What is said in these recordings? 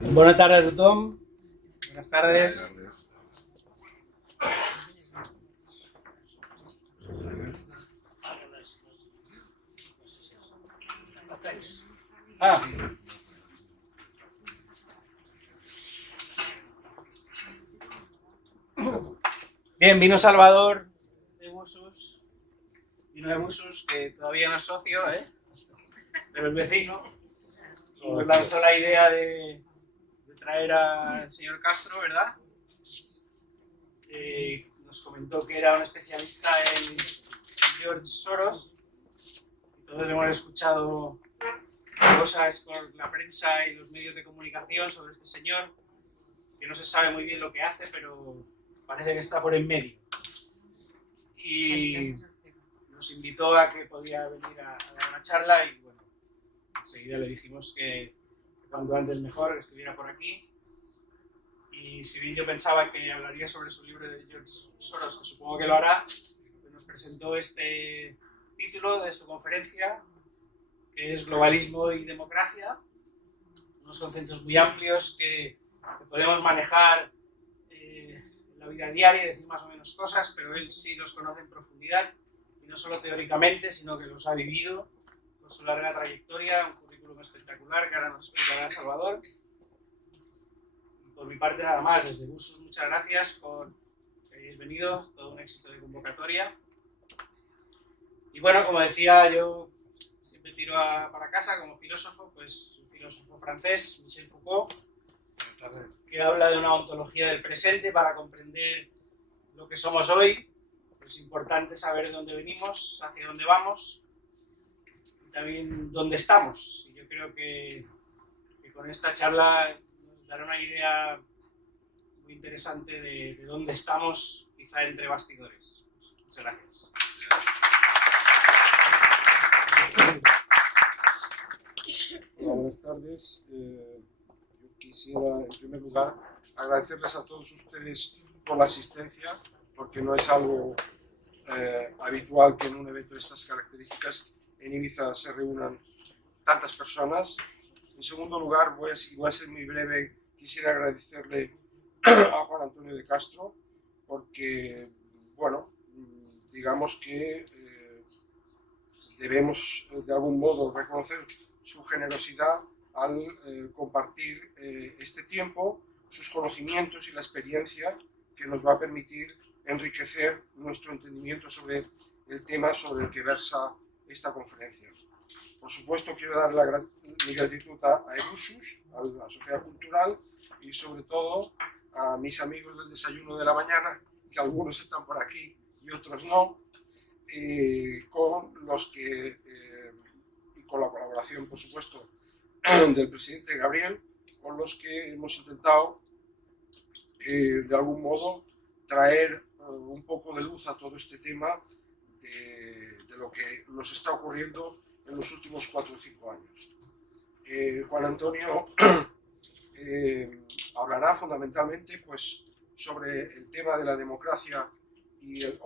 Buenas tardes a tothom. Buenas tardes. Bien, vino Salvador de Busus. Vino de Busus, que todavía no es socio, pero es vecino. Y nos lanzó la idea de traer al señor Castro, ¿verdad? Nos comentó que era un especialista en George Soros. Y todos hemos escuchado cosas por la prensa y los medios de comunicación sobre este señor, que no se sabe muy bien lo que hace, pero parece que está por en medio. Y nos invitó a que podía venir a dar una charla y bueno, enseguida le dijimos que cuanto antes mejor, que estuviera por aquí. Y si bien yo pensaba que hablaría sobre su libro de George Soros, que supongo que lo hará, pues nos presentó este título de su conferencia, que es Globalismo y Democracia, unos conceptos muy amplios que podemos manejar en la vida diaria y decir más o menos cosas, pero él sí los conoce en profundidad, y no solo teóricamente, sino que los ha vivido con su larga trayectoria, un currículum espectacular que ahora nos explicará Salvador. Por mi parte nada más, desde Busus muchas gracias por que hayáis venido, todo un éxito de convocatoria. Y bueno, como decía, yo siempre tiro para casa como filósofo, pues un filósofo francés, Michel Foucault, que habla de una ontología del presente para comprender lo que somos hoy. Es importante saber de dónde venimos, hacia dónde vamos y también dónde estamos. Y yo creo que con esta charla nos dará una idea muy interesante de dónde estamos, quizá entre bastidores. Muchas gracias. Hola, buenas tardes. Yo quisiera, en primer lugar, agradecerles a todos ustedes por la asistencia, porque no es algo habitual que en un evento de estas características en Ibiza se reúnan tantas personas. En segundo lugar, voy a ser muy breve, quisiera agradecerle a Juan Antonio de Castro, porque, bueno, digamos que debemos de algún modo reconocer su generosidad al compartir este tiempo, sus conocimientos y la experiencia que nos va a permitir enriquecer nuestro entendimiento sobre el tema sobre el que versa esta conferencia. Por supuesto, quiero dar mi gratitud a Ebusus, a la Sociedad Cultural y sobre todo a mis amigos del desayuno de la mañana, que algunos están por aquí y otros no, con los que, y con la colaboración, por supuesto, del presidente Gabriel, con los que hemos intentado, de algún modo, traer un poco de luz a todo este tema de lo que nos está ocurriendo en los últimos 4 o 5 años. Juan Antonio hablará fundamentalmente pues, sobre el tema de la democracia y el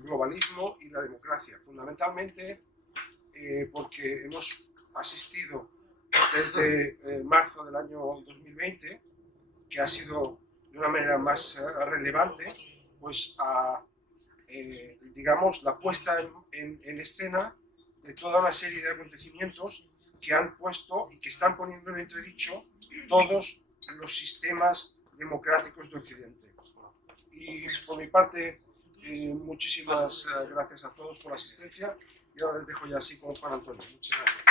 globalismo y la democracia, fundamentalmente porque hemos asistido desde marzo del año 2020, que ha sido de una manera más relevante, pues a digamos, la puesta en escena de toda una serie de acontecimientos que han puesto y que están poniendo en entredicho todos los sistemas democráticos de Occidente. Y por mi parte, muchísimas gracias a todos por la asistencia y ahora les dejo ya así con Juan Antonio. Muchas gracias.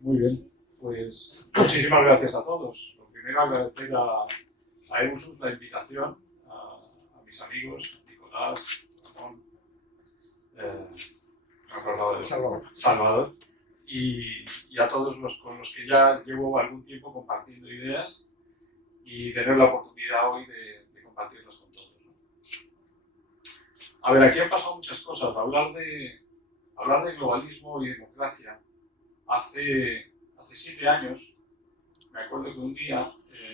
Muy bien, pues muchísimas gracias a todos. Lo primero, agradecer a Ebusus la invitación, a mis amigos, Nicolás, Ramón, Salvador y a todos los con los que ya llevo algún tiempo compartiendo ideas y tener la oportunidad hoy de compartirlas con todos, ¿no? A ver, aquí han pasado muchas cosas. Hablar de globalismo y democracia. Hace 7 años, me acuerdo que un día,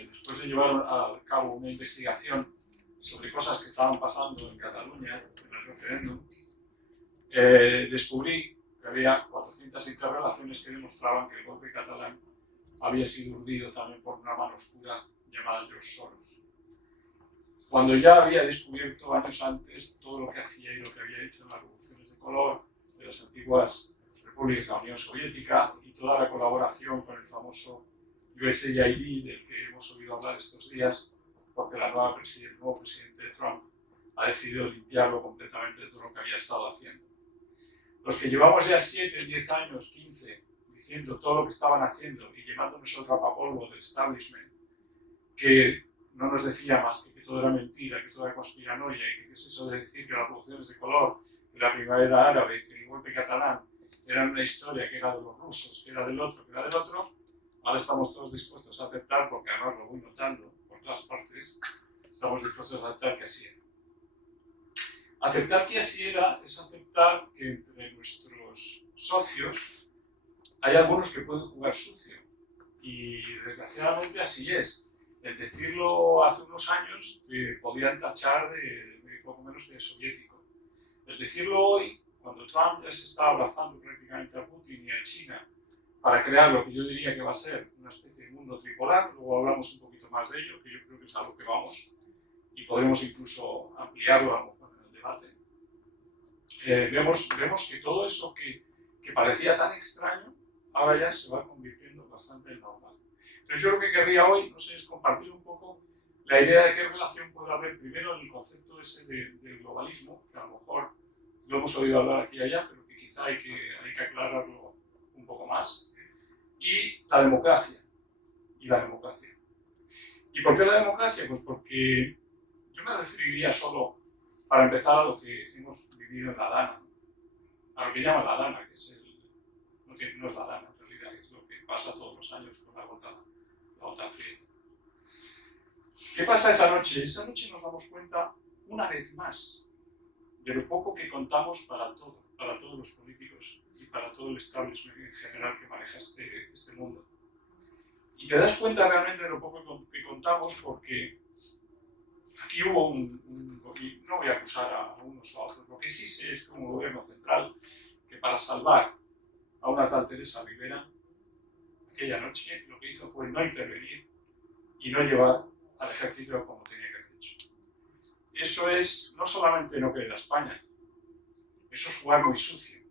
después de llevar a cabo una investigación sobre cosas que estaban pasando en Cataluña, en el referéndum, descubrí que había 400 interrelaciones que demostraban que el golpe catalán había sido urdido también por una mano oscura llamada George Soros. Cuando ya había descubierto años antes todo lo que hacía y lo que había hecho en las revoluciones de color de las antiguas repúblicas de la Unión Soviética y toda la colaboración con el famoso USAID del que hemos oído hablar estos días, porque el nuevo presidente Trump ha decidido limpiarlo completamente de todo lo que había estado haciendo. Los que llevamos ya 7, 10 años, 15, diciendo todo lo que estaban haciendo y llevándonos el rapapolvo del establishment, que no nos decía más que todo era mentira, que todo era conspiranoia, y que es eso de decir que las revoluciones de color, que la primavera árabe, que el golpe catalán, eran una historia que era de los rusos, que era del otro, ahora estamos todos dispuestos a aceptar, porque además lo voy notando por todas partes, estamos dispuestos a aceptar que así era. Aceptar que así era es aceptar que entre nuestros socios hay algunos que pueden jugar sucio, y desgraciadamente así es. El decirlo hace unos años podían tachar de poco menos que soviético. El decirlo hoy, cuando Trump ya se está abrazando prácticamente a Putin y a China para crear lo que yo diría que va a ser una especie de mundo tripolar, luego hablamos un poquito más de ello, que yo creo que es algo que vamos, y podremos incluso ampliarlo a lo mejor en el debate. Vemos que todo eso que parecía tan extraño, ahora ya se va convirtiendo bastante en normal. Entonces yo lo que querría hoy, no sé, es compartir un poco la idea de qué relación puede haber primero en el concepto ese del globalismo, que a lo mejor lo hemos oído hablar aquí y allá, pero que quizá hay que aclararlo un poco más, y la democracia. ¿Y por qué la democracia? Pues porque yo me referiría solo, para empezar, a lo que hemos vivido en la Dana, a lo que llaman la Dana, que es no es la Dana en realidad, es lo que pasa todos los años con la gota fría. ¿Qué pasa esa noche? Esa noche nos damos cuenta, una vez más, de lo poco que contamos para todos los políticos y para todo el establishment en general que maneja este mundo. Y te das cuenta realmente de lo poco que contamos, porque aquí hubo y no voy a acusar a unos o a otros, lo que sí sé es como gobierno central, que para salvar a una tal Teresa Rivera, aquella noche lo que hizo fue no intervenir y no llevar al ejército como tenía que haber hecho. Eso es no solamente no querer a España, eso es jugar muy sucio,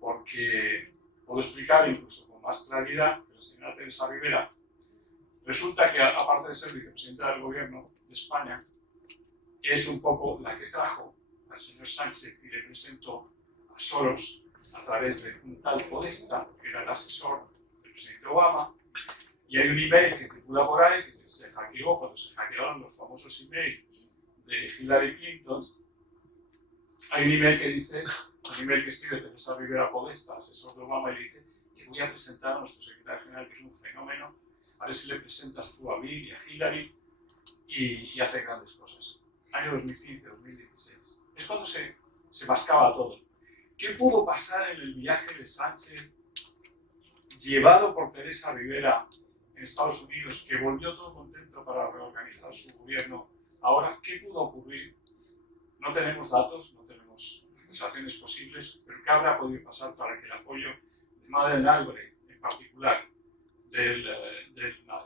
porque puedo explicar incluso con más claridad que la señora Teresa Rivera resulta que, aparte de ser vicepresidenta del gobierno de España, es un poco la que trajo al señor Sánchez y le presentó a Soros a través de un tal Podesta, que era el asesor del presidente Obama, y hay un email que circula por ahí, que se hackeó cuando se hackearon los famosos emails de Hillary Clinton. Hay un email que dice, un email que escribe Teresa Rivera Podesta, asesor de Obama, y le dice: te voy a presentar a nuestro secretario general, que es un fenómeno, a ver si le presentas tú a Bill y a Hillary, y hace grandes cosas. Año 2015, 2016. Es cuando se mascaba todo. ¿Qué pudo pasar en el viaje de Sánchez, llevado por Teresa Rivera en Estados Unidos, que volvió todo contento para reorganizar su gobierno? Ahora, ¿qué pudo ocurrir? No tenemos datos, no tenemos acusaciones posibles, pero ¿qué habrá podido pasar para que el apoyo de Madeleine Albright, en particular, del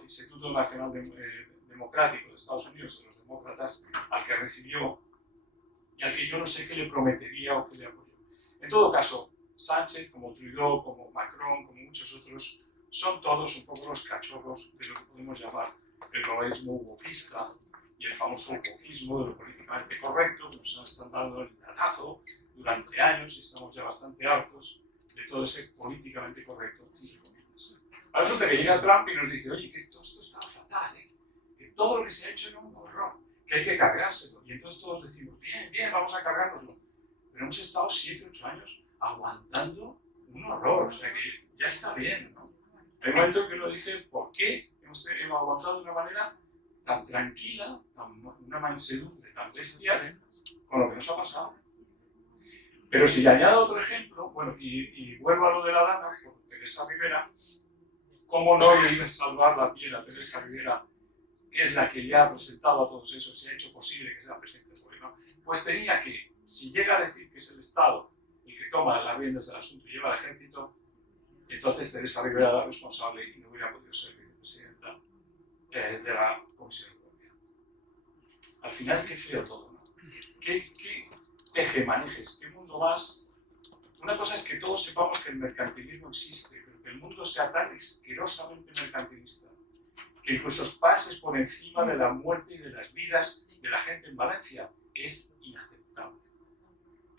Instituto Nacional Democrático de Estados Unidos, de los demócratas, al que recibió y al que yo no sé qué le prometería o qué le apoyó? En todo caso, Sánchez, como Trudeau, como Macron, como muchos otros, son todos un poco los cachorros de lo que podemos llamar el globalismo wokista y el famoso wokismo de lo políticamente correcto, que nos están dando el gatazo durante años y estamos ya bastante hartos de todo ese políticamente correcto. Ahora resulta que llega Trump y nos dice: oye, que esto está fatal, que todo lo que se ha hecho era un horror, que hay que cargárselo. Y entonces todos decimos: bien, vamos a cargárnoslo. Pero hemos estado 7, 8 años aguantando un horror, o sea que ya está bien, ¿no? Hay momentos que uno dice: ¿por qué hemos aguantado de una manera tan tranquila, una mansedumbre tan bestial con lo que nos ha pasado? Pero si le añado otro ejemplo, bueno, y vuelvo a lo de la Dana, por Teresa Rivera, ¿cómo no le iba a salvar la piel a Teresa Rivera, que es la que le ha presentado a todos esos, se ha hecho posible que sea presidente del gobierno? Pues tenía que, si llega a decir que es el Estado toma las riendas del asunto y lleva al ejército, entonces Teresa Rivera era responsable y no hubiera podido ser vicepresidenta de la Comisión Europea. Al final, qué feo todo, ¿no? ¿Qué tejemanejes? ¿Qué mundo más? Una cosa es que todos sepamos que el mercantilismo existe, pero que el mundo sea tan asquerosamente mercantilista, que incluso pases por encima de la muerte y de las vidas de la gente en Valencia, es inaceptable.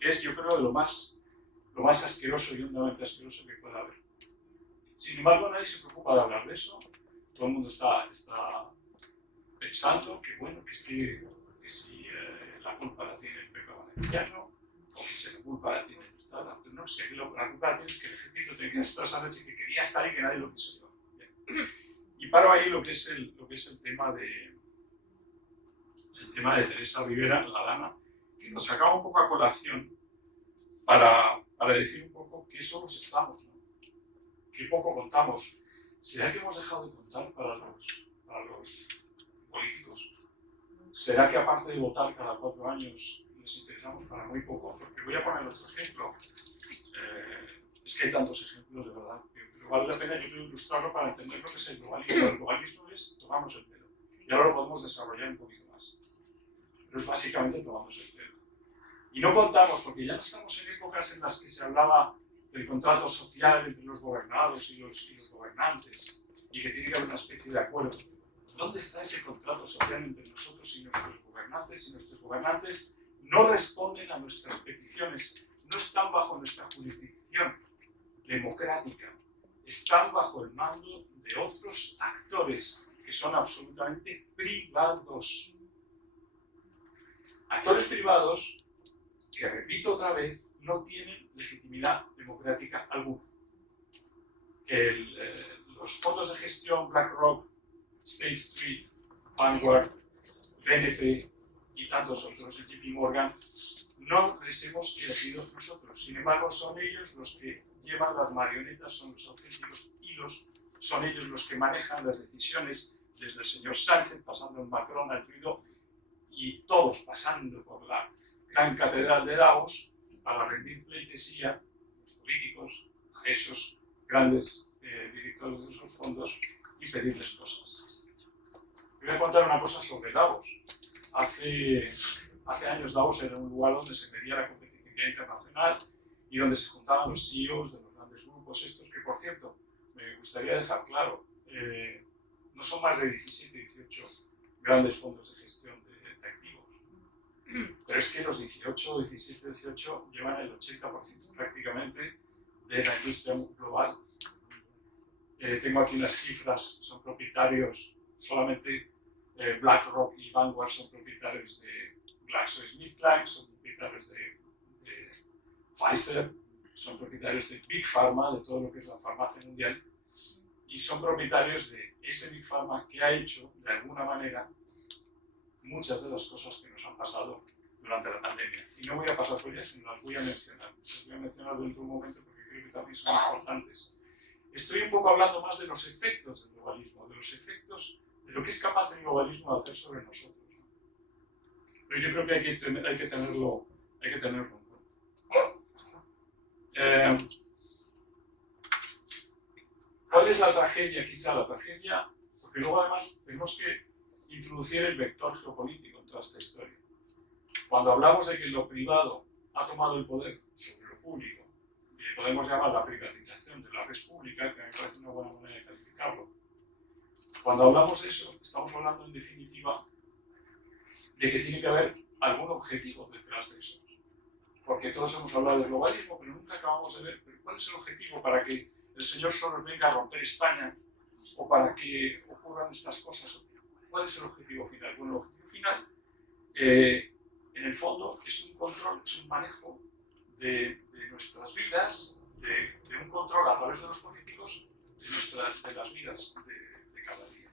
Es, yo creo, lo más asqueroso y hondamente asqueroso que pueda haber. Sin embargo, nadie se preocupa de hablar de eso. Todo el mundo está pensando que, bueno, que si la culpa la tiene el PP valenciano, o que si la culpa la tiene el Estado. No sé, la culpa la tiene es que el ejército tenía que estar esa noche, que quería estar y que nadie lo quiso llevar. Bien. Y paro ahí lo que es el tema de Teresa Rivera, la dama, que nos sacaba un poco a colación para decir un poco qué solos estamos, ¿no? Qué poco contamos. ¿Será que hemos dejado de contar para los políticos? ¿Será que aparte de votar cada 4 años les interesamos para muy poco? Porque voy a poner otro ejemplo. Es que hay tantos ejemplos, de verdad, pero vale la pena yo creo ilustrarlo para entender lo que es el globalismo. El globalismo es tomarnos el pelo. Y ahora lo podemos desarrollar un poquito más. Pero es básicamente tomarnos el pelo. Y no contamos, porque ya no estamos en épocas en las que se hablaba del contrato social entre los gobernados y los gobernantes, y que tiene que haber una especie de acuerdo. ¿Dónde está ese contrato social entre nosotros y nuestros gobernantes? Si nuestros gobernantes no responden a nuestras peticiones, no están bajo nuestra jurisdicción democrática, están bajo el mando de otros actores que son absolutamente privados. Actores privados que, repito otra vez, no tienen legitimidad democrática alguna. Los fondos de gestión BlackRock, State Street, Vanguard, BNP y tantos otros, el JP Morgan, no les hemos elegido nosotros. Sin embargo, son ellos los que llevan las marionetas, son los auténticos hilos, son ellos los que manejan las decisiones, desde el señor Sánchez, pasando en Macron, al Trudeau, y todos pasando por la gran catedral de Davos para rendir pleitesía, los políticos, a esos grandes directores de esos fondos y pedirles cosas. Voy a contar una cosa sobre Davos. Hace años Davos era un lugar donde se medía la competitividad internacional y donde se juntaban los CEOs de los grandes grupos estos, que por cierto, me gustaría dejar claro, no son más de 17, 18 grandes fondos de gestión de activos. Pero es que los 18, 17, 18 llevan el 80% prácticamente de la industria global. Tengo aquí las cifras, son propietarios, solamente BlackRock y Vanguard son propietarios de GlaxoSmithKline, son propietarios de Pfizer, son propietarios de Big Pharma, de todo lo que es la farmacia mundial, y son propietarios de ese Big Pharma que ha hecho, de alguna manera, muchas de las cosas que nos han pasado durante la pandemia. Y no voy a pasar por ellas, sino las voy a mencionar. Las voy a mencionar dentro de un momento porque creo que también son importantes. Estoy un poco hablando más de los efectos del globalismo, de los efectos de lo que es capaz el globalismo de hacer sobre nosotros. Pero yo creo que hay que tenerlo en cuenta. ¿Cuál es la tragedia? Quizá la tragedia, porque luego además tenemos que introducir el vector geopolítico en toda esta historia. Cuando hablamos de que lo privado ha tomado el poder sobre lo público, y le podemos llamar la privatización de la red pública, que me parece una buena manera de calificarlo. Cuando hablamos de eso, estamos hablando en definitiva de que tiene que haber algún objetivo detrás de eso. Porque todos hemos hablado del globalismo, pero nunca acabamos de ver cuál es el objetivo para que el señor Soros venga a romper España o para que ocurran estas cosas. ¿Cuál es el objetivo final? Bueno, el objetivo final, en el fondo, es un control, es un manejo de nuestras vidas, de un control a través de los políticos de las vidas de cada día.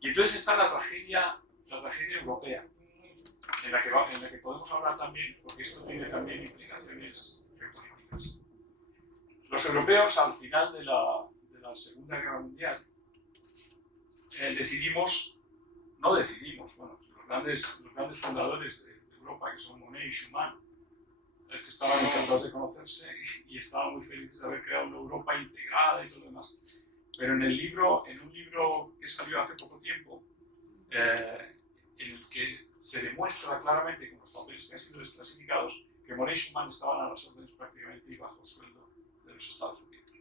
Y entonces está la tragedia europea, en la que podemos hablar también, porque esto tiene también implicaciones geopolíticas. Los europeos, al final de la Segunda Guerra Mundial, los grandes fundadores de Europa, que son Monnet y Schuman, que estaban encantados de conocerse y estaban muy felices de haber creado una Europa integrada y todo lo demás. Pero en un libro que salió hace poco tiempo, en el que se demuestra claramente con los papeles que han sido desclasificados que Monet y Schuman estaban a las órdenes prácticamente y bajo sueldo de los Estados Unidos.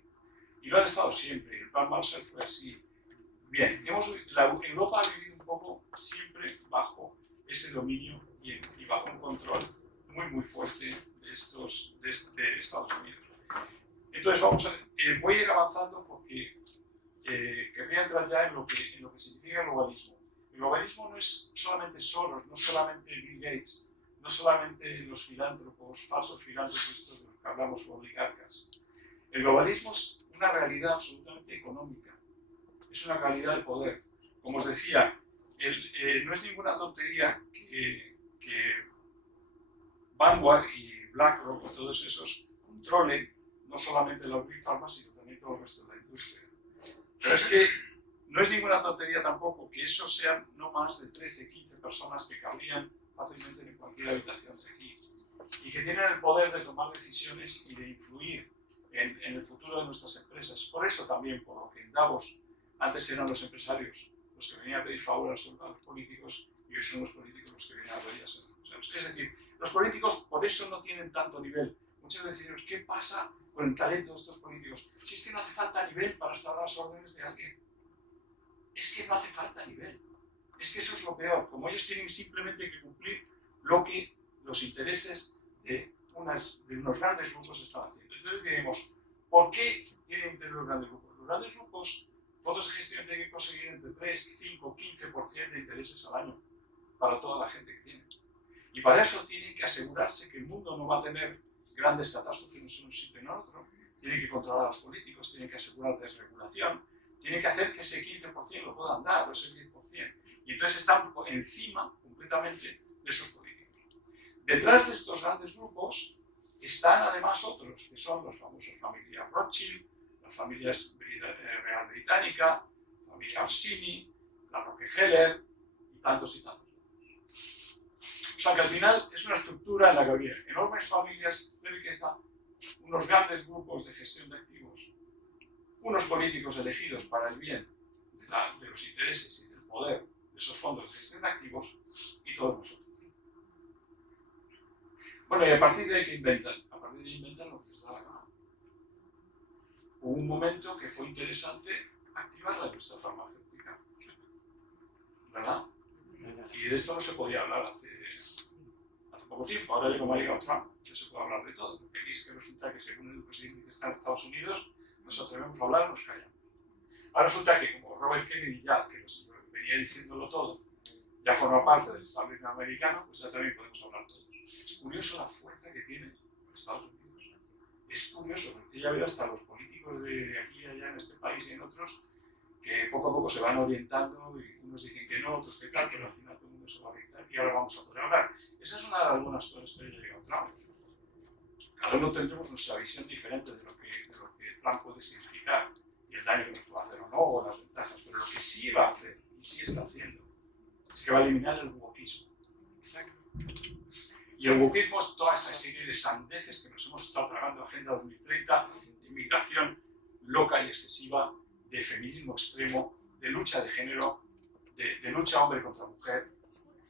Y lo han estado siempre, el plan Marshall fue así. Bien, Europa ha vivido un poco siempre bajo ese dominio y bajo un control muy fuerte de Estados Unidos. Entonces voy a ir avanzando porque querría entrar ya en lo que significa el globalismo. El globalismo no es solamente Soros, no solamente Bill Gates, no solamente los filántropos, falsos filántropos estos de los que hablamos, oligarcas. El globalismo es una realidad absolutamente económica, es una realidad de poder. Como os decía, no es ninguna tontería que Vanguard y BlackRock y todos esos controlen no solamente la Big Pharma, sino también todo el resto de la industria. Pero es que no es ninguna tontería tampoco que esos sean no más de 13, 15 personas que cabrían fácilmente en cualquier habitación de aquí y que tienen el poder de tomar decisiones y de influir en el futuro de nuestras empresas. Por eso también, por lo que en Davos antes eran los empresarios los que venían a pedir favor a los políticos y hoy son los políticos los que vienen a arrodillarse. Es decir, los políticos por eso no tienen tanto nivel. Muchas veces decimos, ¿qué pasa con el talento de estos políticos? Si es que no hace falta nivel para estar a las órdenes de alguien. Es que no hace falta nivel. Es que eso es lo peor. Como ellos tienen simplemente que cumplir lo que los intereses de unos grandes grupos están haciendo. Entonces diremos, ¿por qué tienen interés los grandes grupos? Los grandes grupos, fondos de gestión tienen que conseguir entre 3, 5, 15% de intereses al año para toda la gente que tienen. Y para eso tienen que asegurarse que el mundo no va a tener grandes catástrofes en un sitio y en otro. Tienen que controlar a los políticos, tienen que asegurar desregulación, tienen que hacer que ese 15% lo puedan dar, o ese 10%. Y entonces están encima completamente de esos políticos. Detrás de estos grandes grupos están además otros, que son los famosos familias Rothschild, las familias Real Británica, la familia Orsini, la Rockefeller y tantos otros. O sea que al final es una estructura en la que había enormes familias de riqueza, unos grandes grupos de gestión de activos, unos políticos elegidos para el bien de los intereses y del poder de esos fondos de gestión de activos y todos nosotros. Bueno, y a partir de ahí, ¿qué inventan? A partir de ahí inventan lo que les da la gana. Hubo un momento que fue interesante activar la industria farmacéutica, ¿verdad? Y de esto no se podía hablar hace poco tiempo. Ahora como ha llegado Trump, ya se puede hablar de todo. Porque aquí es que resulta que según el presidente que está en Estados Unidos, nos atrevemos a hablar, nos callamos. Ahora resulta que como Robert Kennedy ya, que nos venía diciéndolo todo, ya forma parte del establishment americano, pues ya también podemos hablar todos. Es curioso la fuerza que tiene Estados Unidos. Es curioso, porque ya veo hasta los políticos de aquí y allá en este país y en otros, que poco a poco se van orientando y unos dicen que no, otros que tal, pero al final todo el mundo se va a orientar y ahora vamos a poder hablar. Esa es una de algunas cosas que ha llegado Trump. Cada uno tendremos nuestra visión diferente de lo que Trump puede significar y el daño que nos puede hacer o no, o las ventajas, pero lo que sí va a hacer y sí está haciendo es que va a eliminar el wokismo. Y el wokismo es toda esa serie de sandeces que nos hemos estado tragando, Agenda 2030, de inmigración loca y excesiva, de feminismo extremo, de lucha de género, de lucha hombre contra mujer,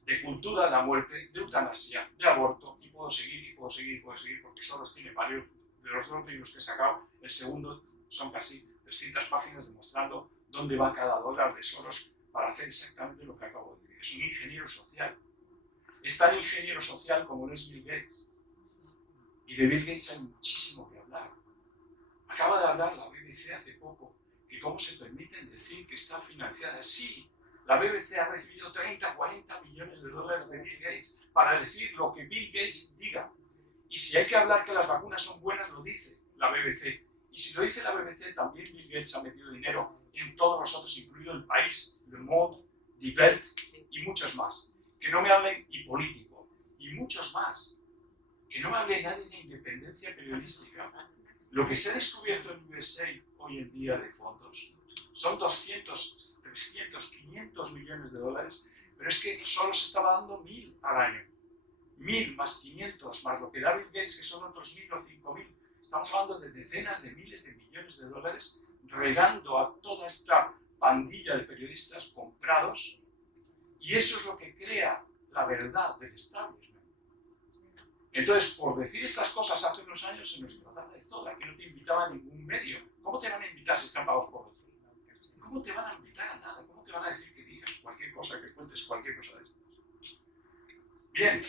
de cultura de la muerte, de eutanasia, de aborto, y puedo seguir, porque Soros tiene varios, de los 2 libros que he sacado, el segundo son casi 300 páginas demostrando dónde va cada dólar de Soros para hacer exactamente lo que acabo de decir. Es un ingeniero social. Es tan ingeniero social como lo es Bill Gates. Y de Bill Gates hay muchísimo que hablar. Acaba de hablar la BBC hace poco, que cómo se permiten decir que está financiada. Sí, la BBC ha recibido 30, 40 millones de dólares de Bill Gates para decir lo que Bill Gates diga. Y si hay que hablar que las vacunas son buenas, lo dice la BBC. Y si lo dice la BBC, también Bill Gates ha metido dinero en todos los otros, incluido El País, Le Monde, Die Welt y muchos más. Que no me hablen, y Político, y muchos más. Que no me hable nadie de independencia periodística. Lo que se ha descubierto en USA hoy en día de fondos son 200, 300, 500 millones de dólares, pero es que solo se estaba dando 1000 al año. 1000 más 500 más lo que da Bill Gates, que son otros 1000 o 5000. Estamos hablando de decenas de miles de millones de dólares regando a toda esta pandilla de periodistas comprados, y eso es lo que crea la verdad del establishment. Entonces, por decir estas cosas hace unos años se nos trataba de todo. Aquí no te invitaba a ningún medio. ¿Cómo te van a invitar si están pagados por otros? ¿Cómo te van a invitar a nada? ¿Cómo te van a decir que digas cualquier cosa, que cuentes cualquier cosa de estas? Bien,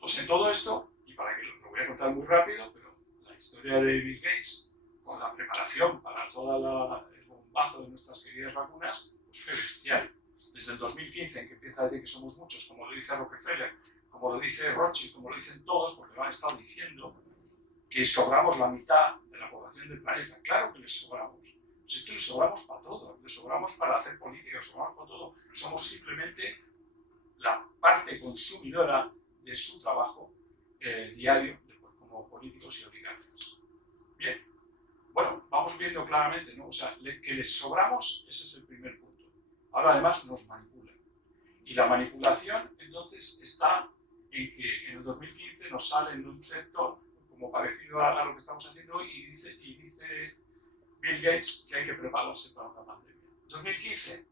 pues en todo esto, y para que lo voy a contar muy rápido, pero la historia de Bill Gates con la preparación para todo el bombazo de nuestras queridas vacunas, pues fue bestial. Desde el 2015, en que empieza a decir que somos muchos, como lo dice Rockefeller, como lo dice Rothschild, como lo dicen todos, porque lo han estado diciendo, que sobramos la mitad de la población del planeta. Claro que les sobramos. Pues es que les sobramos para todo. Les sobramos para hacer política, les sobramos para todo. Somos simplemente la parte consumidora de su trabajo diario como políticos y oligarcas. Bien. Bueno, vamos viendo claramente, ¿no? O sea, que les sobramos, ese es el primer punto. Ahora además nos manipulan. Y la manipulación entonces está en que en el 2015 nos sale en un sector como parecido a lo que estamos haciendo hoy y dice Bill Gates que hay que prepararse para una pandemia. 2015.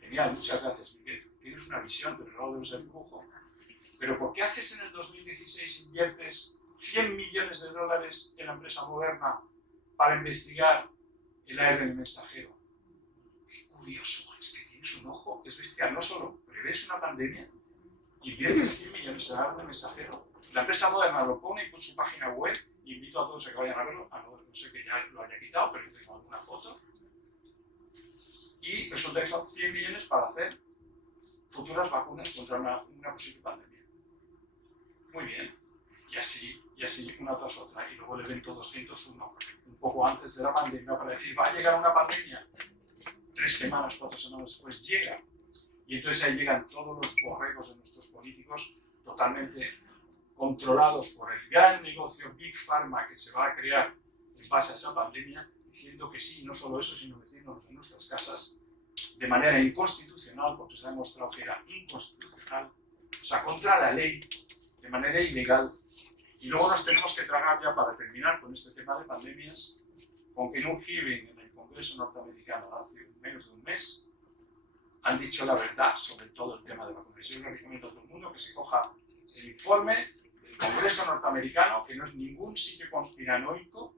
Genial, muchas gracias Bill Gates. Tienes una visión, pero no debes ser dibujo. Pero ¿por qué haces en el 2016 inviertes 100 millones de dólares en la empresa Moderna para investigar el ARN mensajero? Qué curioso, es que tienes un ojo, es bestial. No solo prevés una pandemia, inviertes 100 millones en ARN mensajero. La empresa Moderna lo pone en su página web, invito a todos a que vayan a verlo, no sé que ya lo haya quitado, pero yo tengo alguna foto. Y resulta que son 100 millones para hacer futuras vacunas contra una posible pandemia. Muy bien. Y así una tras otra. Y luego el evento 201, un poco antes de la pandemia, para decir, va a llegar una pandemia. 3 semanas, 4 semanas después llega. Y entonces ahí llegan todos los borregos de nuestros políticos totalmente controlados por el gran negocio Big Pharma que se va a crear en base a esa pandemia, diciendo que sí, no solo eso, sino metiéndonos en nuestras casas de manera inconstitucional, porque se ha demostrado que era inconstitucional, o sea, contra la ley, de manera ilegal. Y luego nos tenemos que tragar ya para terminar con este tema de pandemias, con que en un hearing en el Congreso norteamericano hace menos de un mes, han dicho la verdad sobre todo el tema de vacunas. Yo le recomiendo a todo el mundo que se coja el informe del Congreso norteamericano, que no es ningún sitio conspiranoico.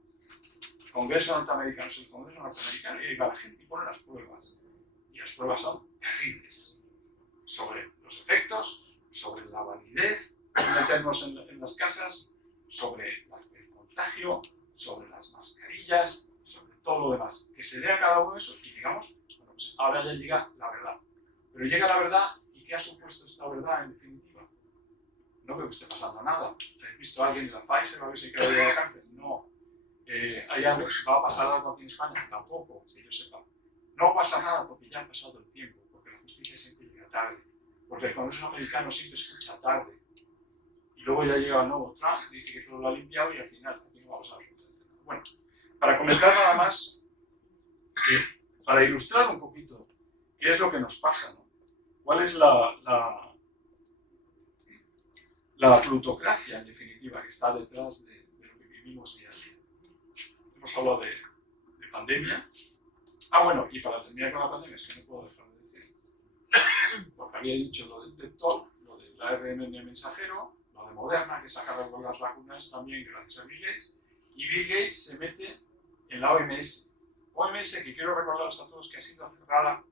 El Congreso norteamericano es el Congreso norteamericano y ahí va la gente y pone las pruebas. Y las pruebas son terribles sobre los efectos, sobre la validez de meternos en las casas, sobre el contagio, sobre las mascarillas, sobre todo lo demás. Que se lea cada uno de eso y digamos, bueno, pues ahora ya llega la verdad. Pero llega la verdad y ¿qué ha supuesto esta verdad en definitiva? No creo que esté pasando nada. ¿Habéis visto a alguien de la Pfizer o habéis quedado de la cárcel? No. ¿Hay algo? ¿Va a pasar algo aquí en España? Tampoco, que yo sepa. No pasa nada porque ya ha pasado el tiempo, porque la justicia siempre llega tarde, porque el Congreso americano siempre escucha tarde. Y luego ya llega el nuevo Trump, dice que todo lo ha limpiado y al final aquí no va a pasar absolutamente nada. Bueno, para comentar nada más, para ilustrar un poquito qué es lo que nos pasa, ¿no? ¿Cuál es la plutocracia, en definitiva, que está detrás de lo que vivimos día a día? Hemos hablado de pandemia. Bueno, y para terminar con la pandemia, es que no puedo dejar de decir, porque había dicho lo del TEPTOL, lo del ARN mensajero, lo de Moderna, que sacaron con las vacunas también gracias a Bill Gates, y Bill Gates se mete en la OMS. OMS, que quiero recordaros a todos que ha sido cerrada,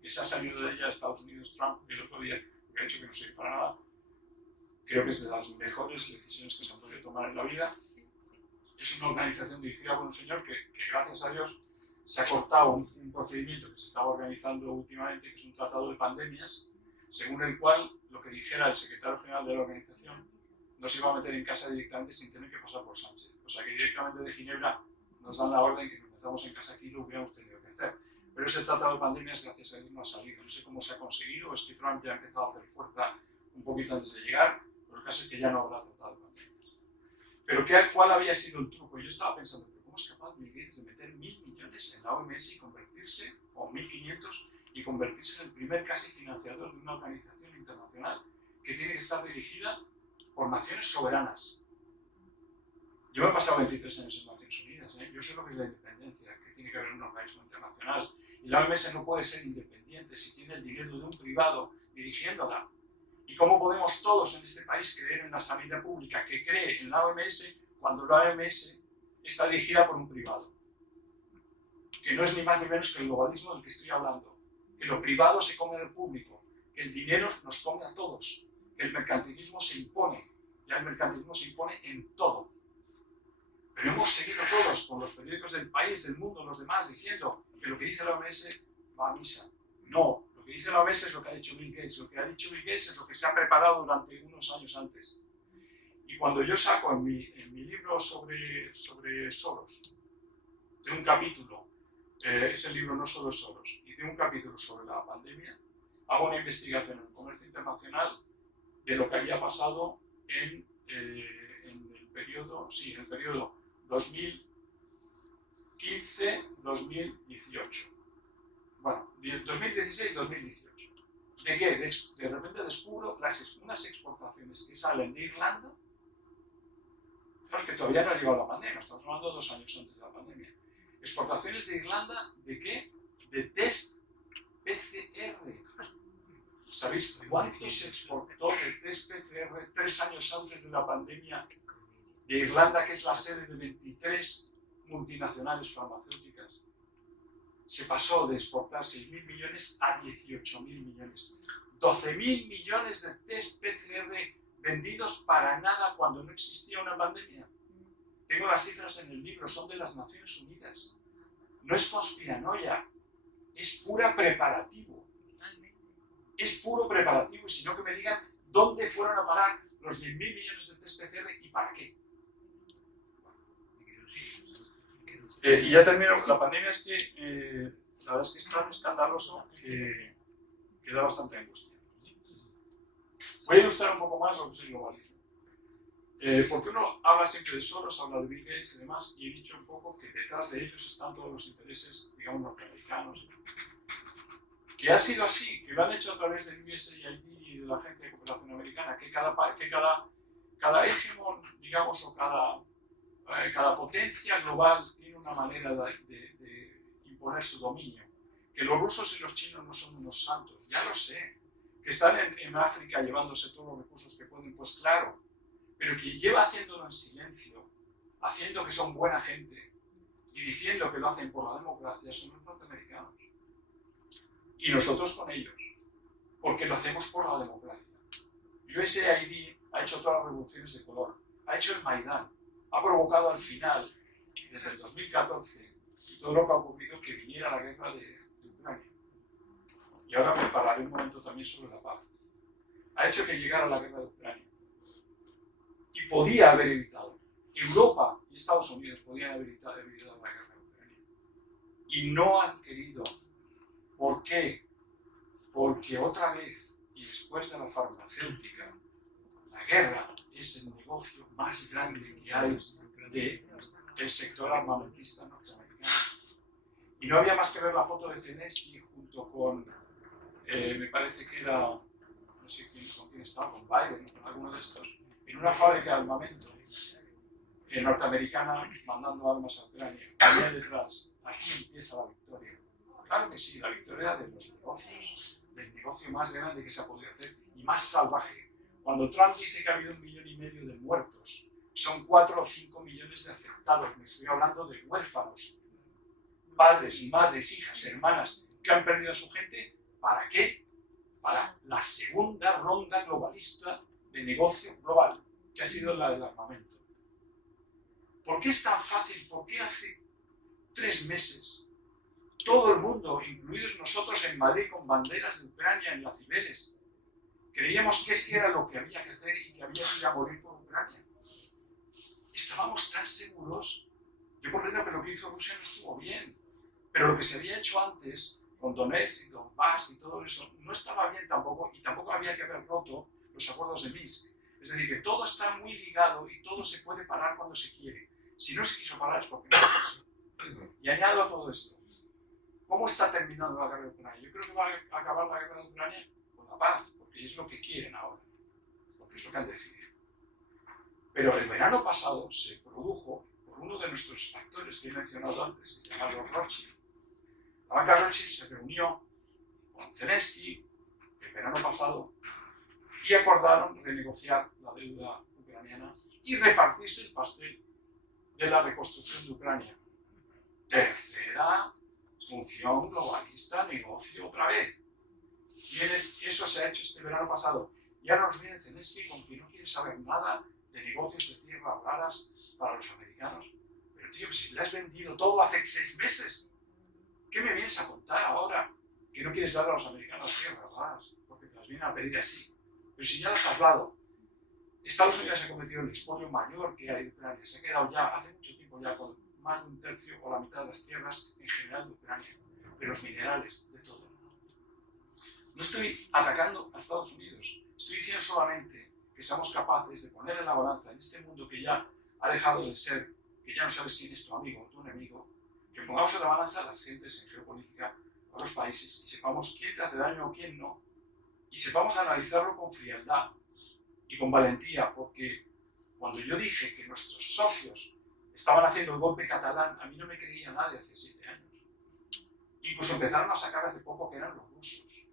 que se ha salido de ella Estados Unidos, Trump, el otro día, que ha dicho que no sirve para nada. Creo que es de las mejores decisiones que se han podido tomar en la vida. Es una organización dirigida por un señor que gracias a Dios, se ha cortado un procedimiento que se estaba organizando últimamente, que es un tratado de pandemias, según el cual lo que dijera el secretario general de la organización no se iba a meter en casa directamente sin tener que pasar por Sánchez. O sea que directamente de Ginebra nos dan la orden que nos metamos en casa aquí y lo hubiéramos tenido que hacer. Pero ese tratado de pandemias, gracias a Dios, no ha salido. No sé cómo se ha conseguido, es que Trump ya ha empezado a hacer fuerza un poquito antes de llegar, pero el caso es que ya no habrá tratado de pandemias. Pero ¿cuál había sido el truco? Yo estaba pensando, ¿cómo es capaz Bill Gates de meter 1.000 millones en la OMS y convertirse, o 1.500, y convertirse en el primer casi financiador de una organización internacional que tiene que estar dirigida por naciones soberanas. Yo me he pasado 23 años en Naciones Unidas, ¿eh? Yo sé lo que es la independencia, que tiene que haber un organismo internacional. Y la OMS no puede ser independiente si tiene el dinero de un privado dirigiéndola. ¿Y cómo podemos todos en este país creer en la sanidad pública que cree en la OMS cuando la OMS está dirigida por un privado? Que no es ni más ni menos que el globalismo del que estoy hablando. Que lo privado se come al público, que el dinero nos come a todos, que el mercantilismo se impone. Ya el mercantilismo se impone en todo. Pero hemos seguido todos con los periódicos del país, del mundo, los demás, diciendo que lo que dice la OMS va a misa. No, lo que dice la OMS es lo que ha dicho Bill Gates. Lo que ha dicho Bill Gates es lo que se ha preparado durante unos años antes. Y cuando yo saco en mi libro sobre Soros, de un capítulo, ese libro no solo es Soros, y de un capítulo sobre la pandemia, hago una investigación en el comercio internacional de lo que había pasado en el periodo 2015-2018. Bueno, 2016-2018. ¿De qué? De repente descubro unas exportaciones que salen de Irlanda. Claro, es que todavía no ha llegado la pandemia, estamos hablando 2 años antes de la pandemia. Exportaciones de Irlanda, ¿de qué? De test PCR. ¿Sabéis cuánto se exportó de test PCR 3 años antes de la pandemia de Irlanda, que es la sede de 23 multinacionales farmacéuticas? Se pasó de exportar 6.000 millones a 18.000 millones. 12.000 millones de test PCR vendidos para nada cuando no existía una pandemia. Tengo las cifras en el libro, son de las Naciones Unidas. No es conspiranoia, es pura preparativo. Es puro preparativo, y si no que me digan dónde fueron a parar los 10.000 millones de test PCR y para qué. Y ya termino. La pandemia es que la verdad es que es tan escandaloso que da bastante angustia. Voy a ilustrar un poco más lo que es el globalismo. Porque uno habla siempre de Soros, habla de Bill Gates y demás, y he dicho un poco que detrás de ellos están todos los intereses, digamos, norteamericanos. Que ha sido así, que lo han hecho a través del USAID y de la Agencia de Cooperación Americana, que cada hegemón, digamos, o cada potencia global tiene una manera de imponer su dominio. Que los rusos y los chinos no son unos santos, ya lo sé. Que están en África llevándose todos los recursos que pueden, pues claro. Pero que lleva haciéndolo en silencio, haciendo que son buena gente y diciendo que lo hacen por la democracia, son los norteamericanos. Y nosotros con ellos, porque lo hacemos por la democracia. USAID ha hecho todas las revoluciones de color, ha hecho el Maidán, ha provocado al final, desde el 2014, y todo lo que ha ocurrido, que viniera la guerra de Ucrania. Y ahora me pararé un momento también sobre la paz. Ha hecho que llegara la guerra de Ucrania. Y podía haber evitado. Europa y Estados Unidos podían haber evitado la guerra de Ucrania. Y no han querido. ¿Por qué? Porque otra vez, y después de la farmacéutica, la guerra es el negocio más grande que hay del sector armamentista norteamericano. Y no había más que ver la foto de Zelensky junto con, me parece que era, no sé con quién estaba, con Biden o con alguno de estos, en una fábrica de armamento norteamericana mandando armas a Ucrania. Allá detrás, aquí empieza la victoria. Claro que sí, la victoria de los negocios, del negocio más grande que se ha podido hacer y más salvaje. Cuando Trump dice que ha habido 1,5 millones de muertos, son 4 o 5 millones de afectados. Me estoy hablando de huérfanos, padres, madres, hijas, hermanas que han perdido a su gente. ¿Para qué? Para la segunda ronda globalista de negocio global, que ha sido la del armamento. ¿Por qué es tan fácil? ¿Por qué hace 3 meses todo el mundo, incluidos nosotros en Madrid con banderas de Ucrania en las Cibeles, creíamos que ese era lo que había que hacer y que había que ir a morir por Ucrania? Estábamos tan seguros. Yo comprendo que lo que hizo Rusia no estuvo bien, pero lo que se había hecho antes con Donetsk y Donbass y todo eso no estaba bien tampoco, y tampoco había que haber roto los acuerdos de Minsk. Es decir, que todo está muy ligado y todo se puede parar cuando se quiere. Si no se quiso parar es porque no se quiso. Y añado a todo esto, ¿cómo está terminando la guerra de Ucrania? Yo creo que va a acabar la guerra de Ucrania con la paz, porque es lo que quieren ahora. es lo que han decidido. Pero el verano pasado se produjo por uno de nuestros actores que he mencionado antes, que se llama Rothschild. La banca Rothschild se reunió con Zelensky el verano pasado y acordaron renegociar la deuda ucraniana y repartirse el pastel de la reconstrucción de Ucrania. Tercera función globalista, negocio otra vez. Y eso se ha hecho este verano pasado. Y ahora nos viene Zelensky con que no quiere saber nada de negocios de tierras raras para los americanos. Pero tío, si le has vendido todo hace 6 meses, ¿qué me vienes a contar ahora? Que no quieres dar a los americanos tierras raras, porque te las vienen a pedir así. Pero si ya las has dado, Estados Unidos ha cometido el expolio mayor que hay de Ucrania. Se ha quedado ya hace mucho tiempo ya con más de 1/3 o la mitad de las tierras en general de Ucrania, de los minerales, de todo. No estoy atacando a Estados Unidos, estoy diciendo solamente que seamos capaces de poner en la balanza en este mundo que ya ha dejado de ser, que ya no sabes quién es tu amigo o tu enemigo, que pongamos en la balanza a las gentes en geopolítica, a los países, y sepamos quién te hace daño o quién no, y sepamos analizarlo con frialdad y con valentía, porque cuando yo dije que nuestros socios estaban haciendo el golpe catalán, a mí no me creía nadie hace 7 años. Incluso empezaron a sacar hace poco que eran los rusos.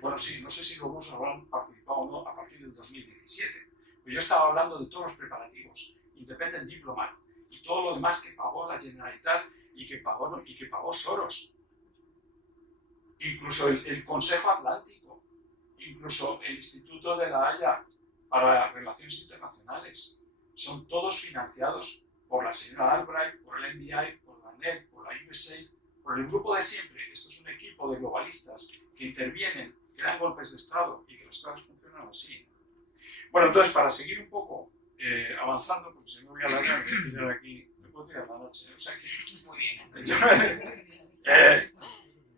Bueno, sí, no sé si los rusos habrán participado o no a partir del 2017, pero yo estaba hablando de todos los preparativos, Independent Diplomat, y todo lo demás que pagó la Generalitat y que pagó Soros. Incluso el Consejo Atlántico, incluso el Instituto de la Haya para Relaciones Internacionales, son todos financiados por la señora Albright, por el NDI, por la NED, por la USAID, por el grupo de siempre. Esto es un equipo de globalistas que intervienen, que dan golpes de Estado y que las cosas funcionan así. Bueno, entonces, para seguir un poco avanzando, porque si no voy a alargar, me voy a tirar aquí, me puedo tirar la noche, o sea que, muy bien.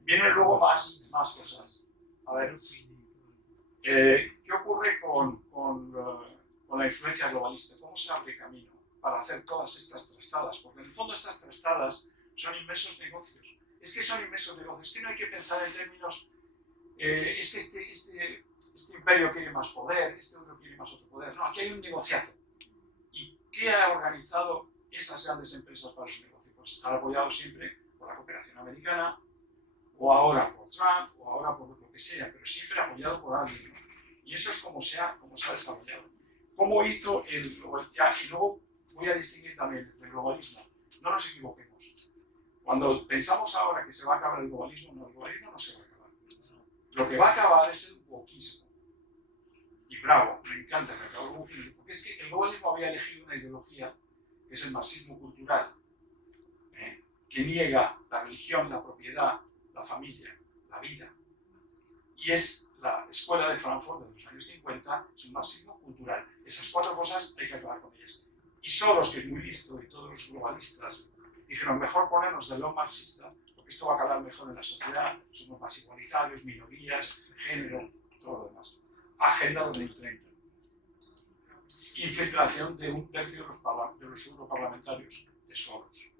Vienen luego más cosas. A ver, ¿qué ocurre con la influencia globalista? ¿Cómo se abre camino para hacer todas estas trastadas? Porque en el fondo estas trastadas son inmensos negocios. Es que son inmensos negocios, es que no hay que pensar en términos, es que este imperio quiere más poder, este otro quiere más otro poder. No, aquí hay un negociazo. ¿Y qué ha organizado esas grandes empresas para su negocio? Pues estar apoyados siempre por la cooperación americana, o ahora por Trump, o ahora por lo que sea, pero siempre apoyado por alguien, ¿no? Y eso es como se ha desarrollado. ¿Cómo hizo el globalismo? Y luego voy a distinguir también el globalismo. No nos equivoquemos. Cuando pensamos ahora que se va a acabar el globalismo no se va a acabar. Lo que va a acabar es el wokismo. Y bravo, me encanta que acabe el wokismo, porque es que el globalismo había elegido una ideología que es el marxismo cultural, que niega la religión, la propiedad, la familia, la vida. Y es la escuela de Frankfurt de los años 50, es un marxismo cultural. Esas 4 cosas hay que acabar con ellas. Y Soros, que es muy listo, y todos los globalistas, dijeron, mejor ponernos del lado marxista, porque esto va a calar mejor en la sociedad, somos más igualitarios, minorías, género, todo lo demás. Agenda 2030. Infiltración de 1/3 de los europarlamentarios de Soros.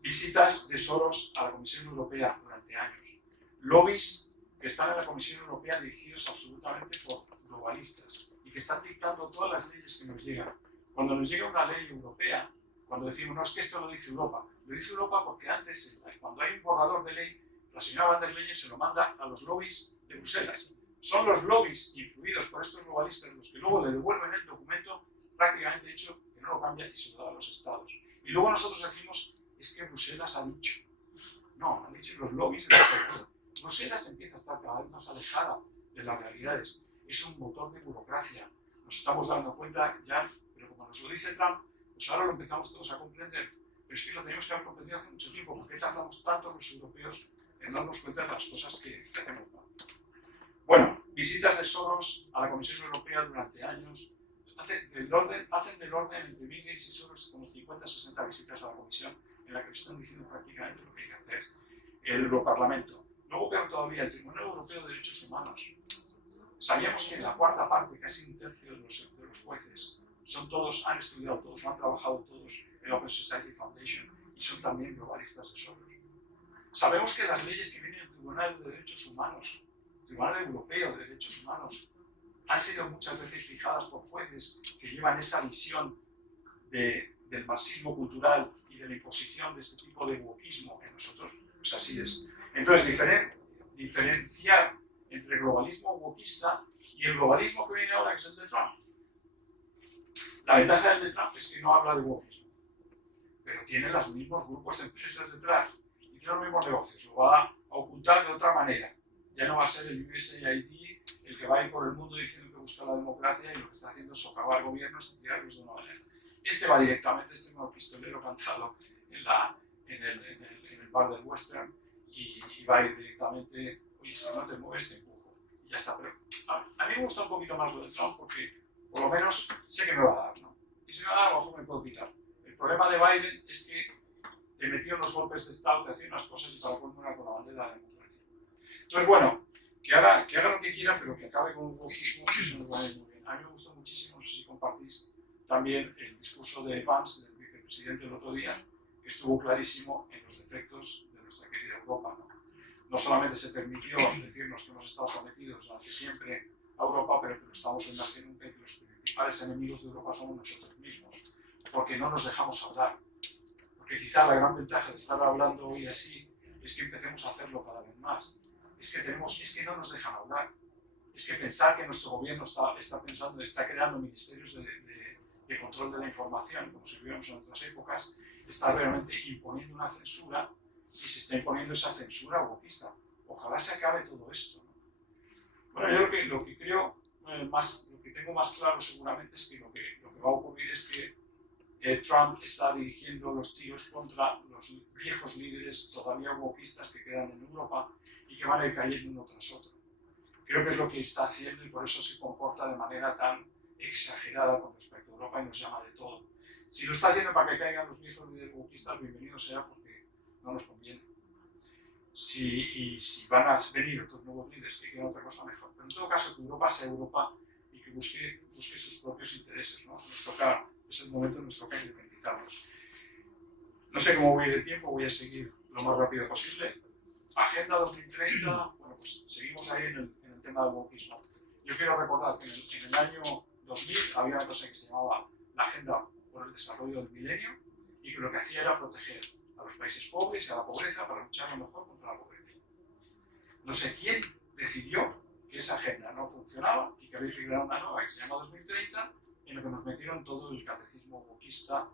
Visitas de Soros a la Comisión Europea durante años. Lobbies que están en la Comisión Europea dirigidos absolutamente por globalistas y que están dictando todas las leyes que nos llegan. Cuando nos llega una ley europea, cuando decimos, no, es que esto lo dice Europa. Lo dice Europa porque antes, cuando hay un borrador de ley, la señora Van der Leyen se lo manda a los lobbies de Bruselas. Son los lobbies influidos por estos globalistas los que luego le devuelven el documento prácticamente hecho, que no lo cambia y se lo da a los estados. Y luego nosotros decimos, es que Bruselas ha dicho. No, han dicho los lobbies del sector. Bruselas empieza a estar cada vez más alejada de las realidades. Es un motor de burocracia. Nos estamos dando cuenta ya, pero como nos lo dice Trump, pues ahora lo empezamos todos a comprender. Pero es que lo teníamos que haber comprendido hace mucho tiempo. ¿Por qué tardamos tanto los europeos en darnos cuenta de las cosas que hacemos mal? Bueno, visitas de Soros a la Comisión Europea durante años. Hacen del orden entre Bill Gates y Soros como 50-60 visitas a la Comisión en la que le están diciendo prácticamente lo que hay que hacer. El Europarlamento. Luego, peor todavía, el Tribunal Europeo de Derechos Humanos. Sabíamos que la 4ª parte, casi 1/3 de los jueces, son todos, han estudiado todos, han trabajado todos en la Open Society Foundation y son también globalistas de Soros. Sabemos que las leyes que vienen del Tribunal de Derechos Humanos, Tribunal Europeo de Derechos Humanos, han sido muchas veces fijadas por jueces que llevan esa visión del marxismo cultural y de la imposición de este tipo de wokismo en nosotros, pues así es. Entonces, diferenciar entre el globalismo wokista y el globalismo que viene ahora, que es el de Trump. La ventaja del de Trump es que no habla de wokismo, pero tiene los mismos grupos de empresas detrás y tiene los mismos negocios. Lo va a ocultar de otra manera. Ya no va a ser el USAID el que va a ir por el mundo diciendo que busca la democracia y lo que está haciendo es socavar gobiernos y tirarlos de una manera. Este va directamente, este nuevo pistolero cantado en el bar del Western y va a ir directamente, oye, si no te mueves te empujo. Y ya está. Pero a mí me gusta un poquito más lo de Trump porque por lo menos sé que me va a dar, ¿no? Y si me va a dar, a lo mejor me puedo quitar. El problema de Biden es que te metió unos golpes de Estado, te hacía unas cosas y para colmo era con la bandera de la democracia. Entonces, bueno, que haga lo que quiera, pero que acabe con un wokismo, eso nos va a ir muy bien. A mí me gustó muchísimo, no sé si compartís también el discurso de Vance, del vicepresidente, el otro día, que estuvo clarísimo en los defectos de nuestra querida Europa, ¿no? No solamente se permitió decirnos que hemos estado sometidos durante siempre a Europa, pero que lo estamos en más que nunca y que los principales enemigos de Europa somos nosotros mismos, porque no nos dejamos hablar. Porque quizá la gran ventaja de estar hablando hoy así es que empecemos a hacerlo cada vez más. Es que no nos dejan hablar. Es que pensar que nuestro gobierno está creando ministerios de control de la información, como si viviéramos en otras épocas, está realmente imponiendo una censura y se está imponiendo esa censura wokista. Ojalá se acabe todo esto, ¿no? Bueno, yo lo que creo lo que tengo más claro seguramente es que lo que va a ocurrir es que Trump está dirigiendo los tiros contra los viejos líderes todavía wokistas que quedan en Europa y que van a ir cayendo uno tras otro. Creo que es lo que está haciendo y por eso se comporta de manera tan exagerada con respecto a Europa y nos llama de todo. Si lo está haciendo para que caigan los viejos líderes wokistas, bienvenido sea porque no nos conviene. Si van a venir otros nuevos líderes que quieran otra cosa mejor. Pero en todo caso, que Europa sea Europa y que busque sus propios intereses, ¿no? Es el momento de nos toca independizarnos. No sé cómo voy de tiempo, voy a seguir lo más rápido posible. Agenda 2030, bueno, pues seguimos ahí en el tema del wokismo. Yo quiero recordar que en el año 2000 había una cosa que se llamaba la Agenda por el Desarrollo del Milenio y que lo que hacía era proteger a los países pobres y a la pobreza para luchar lo mejor contra la pobreza. No sé quién decidió que esa agenda no funcionaba y que había que crear una nueva que se llama 2030 en la que nos metieron todo el catecismo wokista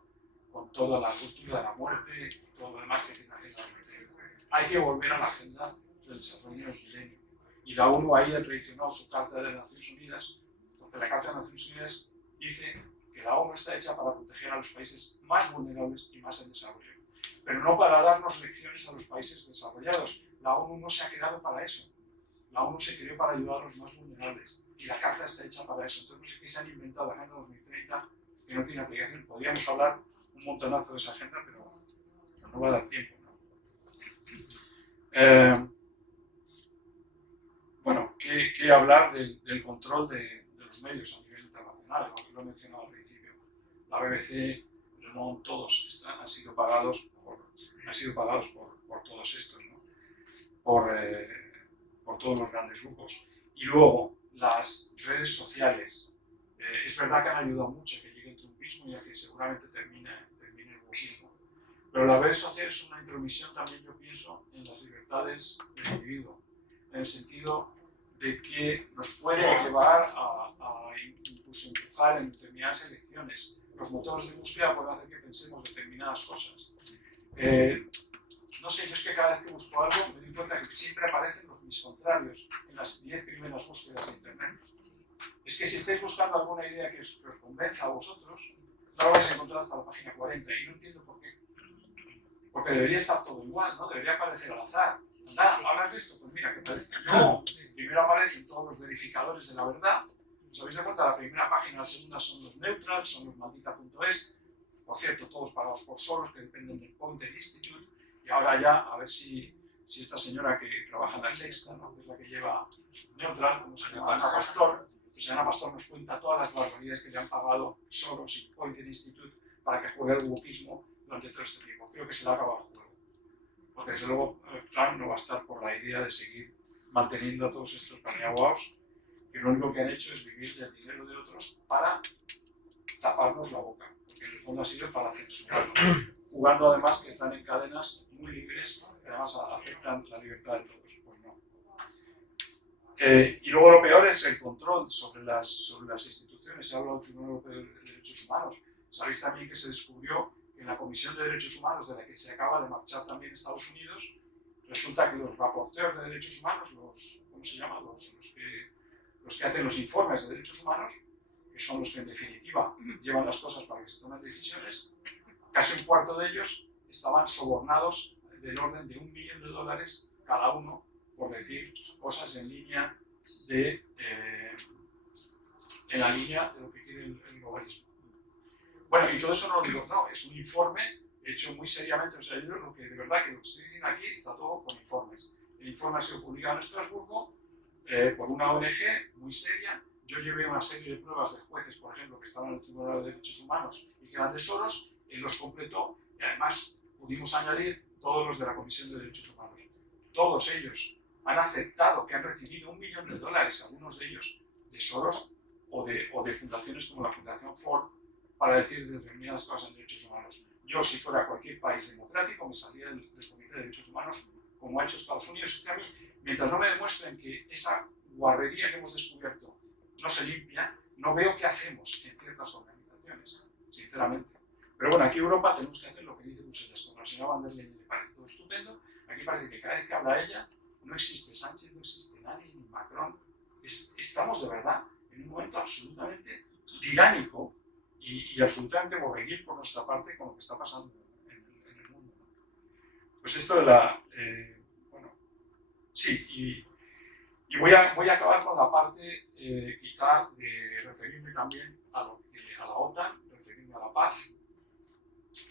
con toda la cultura de la muerte y todo lo demás que tiene la agenda 2030. Hay que volver a la agenda del desarrollo del milenio. Y la ONU ahí ha traicionado su Carta de las Naciones Unidas, porque la Carta de las Naciones Unidas dice que la ONU está hecha para proteger a los países más vulnerables y más en desarrollo, pero no para darnos lecciones a los países desarrollados. La ONU no se ha creado para eso. La ONU se creó para ayudar a los más vulnerables y la Carta está hecha para eso. Entonces, no sé qué se han inventado la Agenda 2030 que no tiene aplicación. Podríamos hablar un montonazo de esa agenda, pero no va a dar tiempo, ¿no? Bueno, ¿qué hablar del control de los medios a nivel internacional? Lo he mencionado al principio. La BBC, pero no todos, han sido pagados por todos estos, ¿no? Por todos los grandes grupos. Y luego, las redes sociales. Es verdad que han ayudado mucho a que llegue el trumpismo y a que seguramente termine el wokismo. Pero las redes sociales son una intromisión también, yo pienso, en las libertades del individuo. En el sentido de que nos puede llevar a incluso empujar en determinadas elecciones. Los motores de búsqueda pueden hacer que pensemos determinadas cosas. No sé, yo es que cada vez que busco algo me doy cuenta que siempre aparecen mis contrarios en las 10 primeras búsquedas de Internet. Es que si estáis buscando alguna idea que os convenza a vosotros, no lo vais a encontrar hasta la página 40 y no entiendo por qué. Porque debería estar todo igual, ¿no? Debería aparecer al azar. Nada, ¿hablas de esto? Pues mira, que parece que no. Primero aparecen todos los verificadores de la verdad. ¿Os habéis dado cuenta? La primera página, la segunda son los neutrals, son los maldita.es. Por cierto, todos pagados por Soros, que dependen del Poynter Institute. Y ahora ya, a ver si esta señora que trabaja en la Sexta, ¿no? Que es la que lleva Neutral, como se llama, Ana Pastor, pues Ana Pastor nos cuenta todas las barbaridades que le han pagado Soros y Poynter Institute para que juegue el wokismo durante todo este tiempo. Creo que se le ha acabado el juego. Porque desde luego Trump no va a estar por la idea de seguir manteniendo a todos estos paneaguaos que lo único que han hecho es vivir del dinero de otros para taparnos la boca, porque en el fondo ha sido para censurarnos, jugando además que están en cadenas muy libres, que además afectan la libertad de todos. Pues no. Y luego lo peor es el control sobre las instituciones. Se habla del Tribunal Europeo de Derechos Humanos. Sabéis también que se descubrió que en la Comisión de Derechos Humanos, de la que se acaba de marchar también Estados Unidos, resulta que los reporteros de derechos humanos, ¿cómo se llama? Los que hacen los informes de derechos humanos, que son los que en definitiva llevan las cosas para que se tomen decisiones, casi un cuarto de ellos estaban sobornados del orden de $1 millón cada uno por decir cosas en la línea de lo que quiere el globalismo. Bueno, y todo eso no lo digo, no, es un informe hecho muy seriamente, o sea, yo lo que de verdad que lo que estoy diciendo aquí está todo con informes. El informe ha sido publicado en Estrasburgo por una ONG muy seria. Yo llevé una serie de pruebas de jueces, por ejemplo, que estaban en el Tribunal de Derechos Humanos y que eran de Soros, él los completó y además pudimos añadir todos los de la Comisión de Derechos Humanos. Todos ellos han aceptado que han recibido $1 millón, algunos de ellos de Soros o de fundaciones como la Fundación Ford, para decir determinadas cosas en derechos humanos. Yo, si fuera cualquier país democrático, me saldría del Comité de Derechos Humanos, como ha hecho Estados Unidos. Es que a mí, mientras no me demuestren que esa guarrería que hemos descubierto no se limpia, no veo qué hacemos en ciertas organizaciones, sinceramente. Pero bueno, aquí en Europa tenemos que hacer lo que dice Bruselas. Como a la señora Van der Leyen le parece todo estupendo, aquí parece que cada vez que habla ella, no existe Sánchez, no existe nadie, ni Macron. Estamos de verdad en un momento absolutamente tiránico y absolutamente borreguil por nuestra parte con lo que está pasando en el mundo. Pues esto de la... bueno, sí, y voy a acabar con la parte quizá de referirme también a la OTAN, referirme a la paz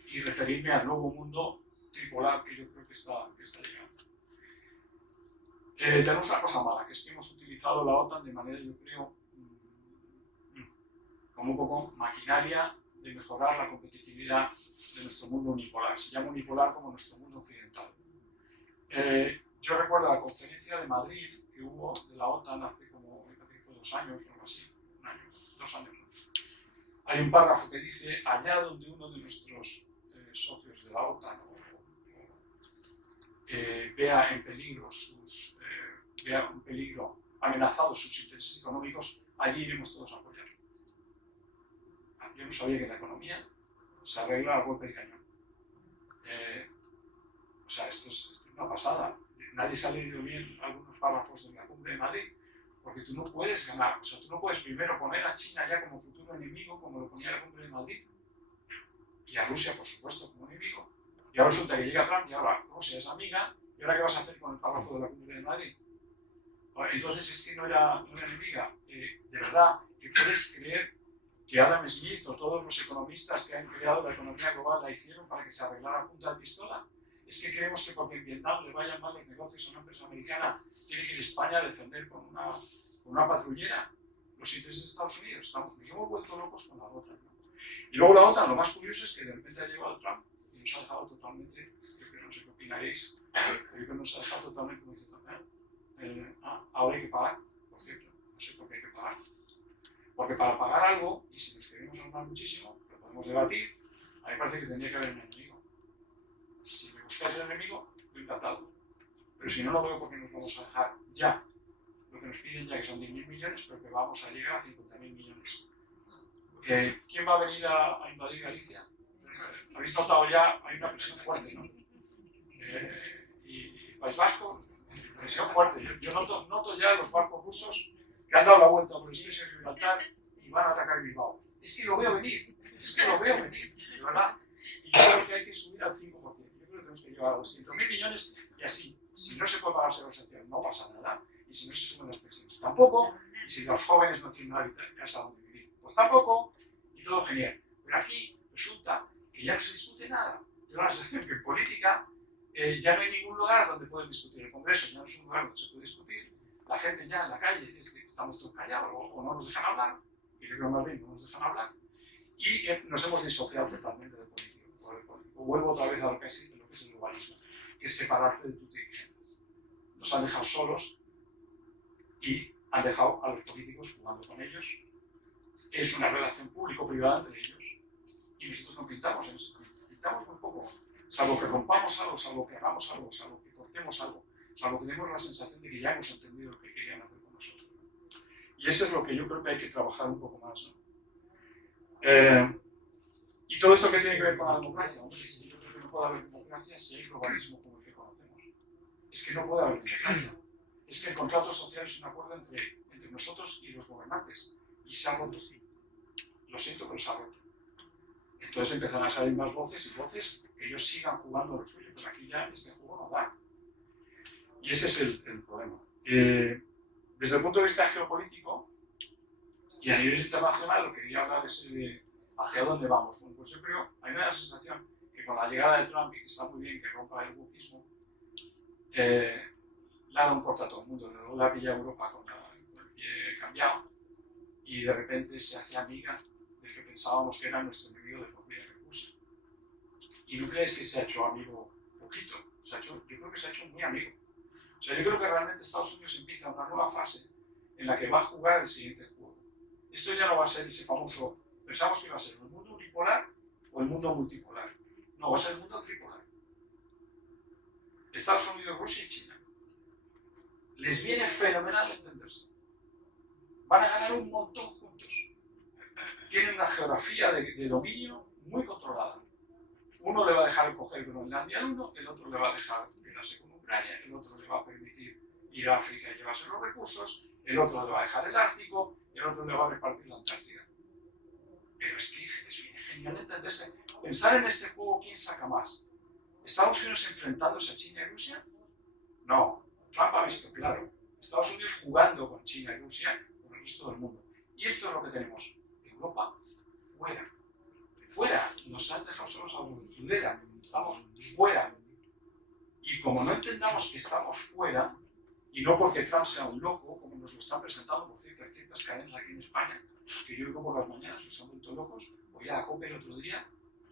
y referirme al nuevo mundo tripolar que yo creo que está llegando. Tenemos una cosa mala, que es que hemos utilizado la OTAN de manera, yo creo, como un poco maquinaria de mejorar la competitividad de nuestro mundo unipolar. Se llama unipolar como nuestro mundo occidental. Yo recuerdo la conferencia de Madrid que hubo de la OTAN hace como, me parece que fue 2 años o algo así, 2 años. Hay un párrafo que dice, allá donde uno de nuestros socios de la OTAN vea en peligro amenazados sus intereses económicos, allí iremos todos a apoyar. Yo no sabía que la economía se arregla a golpe de cañón. O sea, esto es una pasada. Nadie se ha leído bien algunos párrafos de la Cumbre de Madrid, porque tú no puedes ganar. O sea, tú no puedes primero poner a China ya como futuro enemigo, como lo ponía la Cumbre de Madrid, y a Rusia, por supuesto, como enemigo. Y ahora resulta que llega Trump y ahora Rusia es amiga, ¿y ahora qué vas a hacer con el párrafo de la Cumbre de Madrid? Entonces es que no era enemiga. De verdad, ¿qué puedes creer que Adam Smith o todos los economistas que han creado la economía global la hicieron para que se arreglara a punta de pistola? Es que creemos que porque en Vietnam le vayan mal los negocios a una empresa americana, tiene que ir a España a defender con una patrullera los intereses de Estados Unidos. Nos hemos vuelto locos con la OTAN, ¿no? Y luego la OTAN, lo más curioso es que de repente ha llegado Trump y nos ha dejado totalmente, yo creo, no sé qué opinaréis, pero yo creo que nos ha dejado totalmente como dice ahora hay que pagar, por cierto, no sé por qué hay que pagar. Porque para pagar algo, y si nos queremos armar muchísimo, lo podemos debatir, a mí me parece que tendría que haber un enemigo. Si me buscáis el enemigo, estoy encantado. Pero si no, lo veo porque nos vamos a dejar ya lo que nos piden ya, que son 10.000 millones, pero que vamos a llegar a 50.000 millones. ¿Quién va a venir a invadir Galicia? Habéis notado ya, hay una presión fuerte, ¿no? Y País Vasco, presión fuerte. Yo noto ya los barcos rusos que han dado la vuelta por el estrecho de Gibraltar y van a atacar Bilbao. Es que lo veo venir, de verdad. Y yo creo que hay que subir al 5%. Yo creo que tenemos que llegar a 200.000 millones y así, si no se puede pagar seguridad social, no pasa nada. Y si no se suben las pensiones, tampoco. Y si los jóvenes no tienen una casa donde vivir, pues tampoco. Y todo genial. Pero aquí resulta que ya no se discute nada. Yo la sensación que en política ya no hay ningún lugar donde poder discutir. El Congreso ya no es un lugar donde se puede discutir. La gente ya en la calle dice que estamos todos callados o no nos dejan hablar, y creo que más bien no nos dejan hablar, y nos hemos disociado totalmente del político. Vuelvo otra vez a lo que es el globalismo, que es separarte de tus clientes. Nos han dejado solos y han dejado a los políticos jugando con ellos. Es una relación público-privada entre ellos. Y nosotros no pintamos en ese momento. Pintamos muy poco. Salvo que rompamos algo, salvo que hagamos algo, salvo que cortemos algo, salvo que demos la sensación de que ya hemos entendido lo que querían hacer con nosotros. Y eso es lo que yo creo que hay que trabajar un poco más, ¿no? Y todo esto que tiene que ver con la democracia, hombre, es que yo creo que no puede haber democracia si hay globalismo como el que conocemos. Es que no puede haber democracia. Es que el contrato social es un acuerdo entre nosotros y los gobernantes. Y se ha roto. Lo siento, pero se ha roto. Entonces empiezan a salir más voces y voces que ellos sigan jugando lo suyo. Pero aquí ya este juego no da. Y ese es el problema. Desde el punto de vista geopolítico y a nivel internacional, lo que quería hablar es de hacia dónde vamos. Bueno, pues yo creo, a mí me da la sensación que con la llegada de Trump, y que está muy bien que rompa el wokismo, le ha dado un corte a todo el mundo. Luego la pilla Europa con el pie cambiado y de repente se hace amiga del que pensábamos que era nuestro enemigo de por vida, que Rusia. Y no creéis que se ha hecho amigo poquito, yo creo que se ha hecho muy amigo. O sea, yo creo que realmente Estados Unidos empieza una nueva fase en la que va a jugar el siguiente juego. Esto ya no va a ser ese famoso, pensamos que iba a ser el mundo unipolar o el mundo multipolar. No, va a ser el mundo tripolar. Estados Unidos, Rusia y China. Les viene fenomenal entenderse. Van a ganar un montón juntos. Tienen una geografía de dominio muy controlada. Uno le va a dejar coger Groenlandia al uno, el otro le va a dejar quedarse con Ucrania, el otro le va a permitir ir a África y llevarse los recursos, el otro le va a dejar el Ártico, el otro le va a repartir la Antártida. Pero es que es bien genial entenderse. Pensar en este juego, ¿quién saca más? ¿Estados Unidos enfrentándose a China y Rusia? No. Trump ha visto claro. Estados Unidos jugando con China y Rusia con el resto del mundo. Y esto es lo que tenemos. Europa, fuera. Fuera. Nos han dejado solos a Venezuela. Estamos fuera. Y como no entendamos que estamos fuera, y no porque Trump sea un loco, como nos lo están presentando, por cierto, hay ciertas cadenas aquí en España, que yo veo por las mañanas, se han vuelto locos. Oía a la COPE el otro día,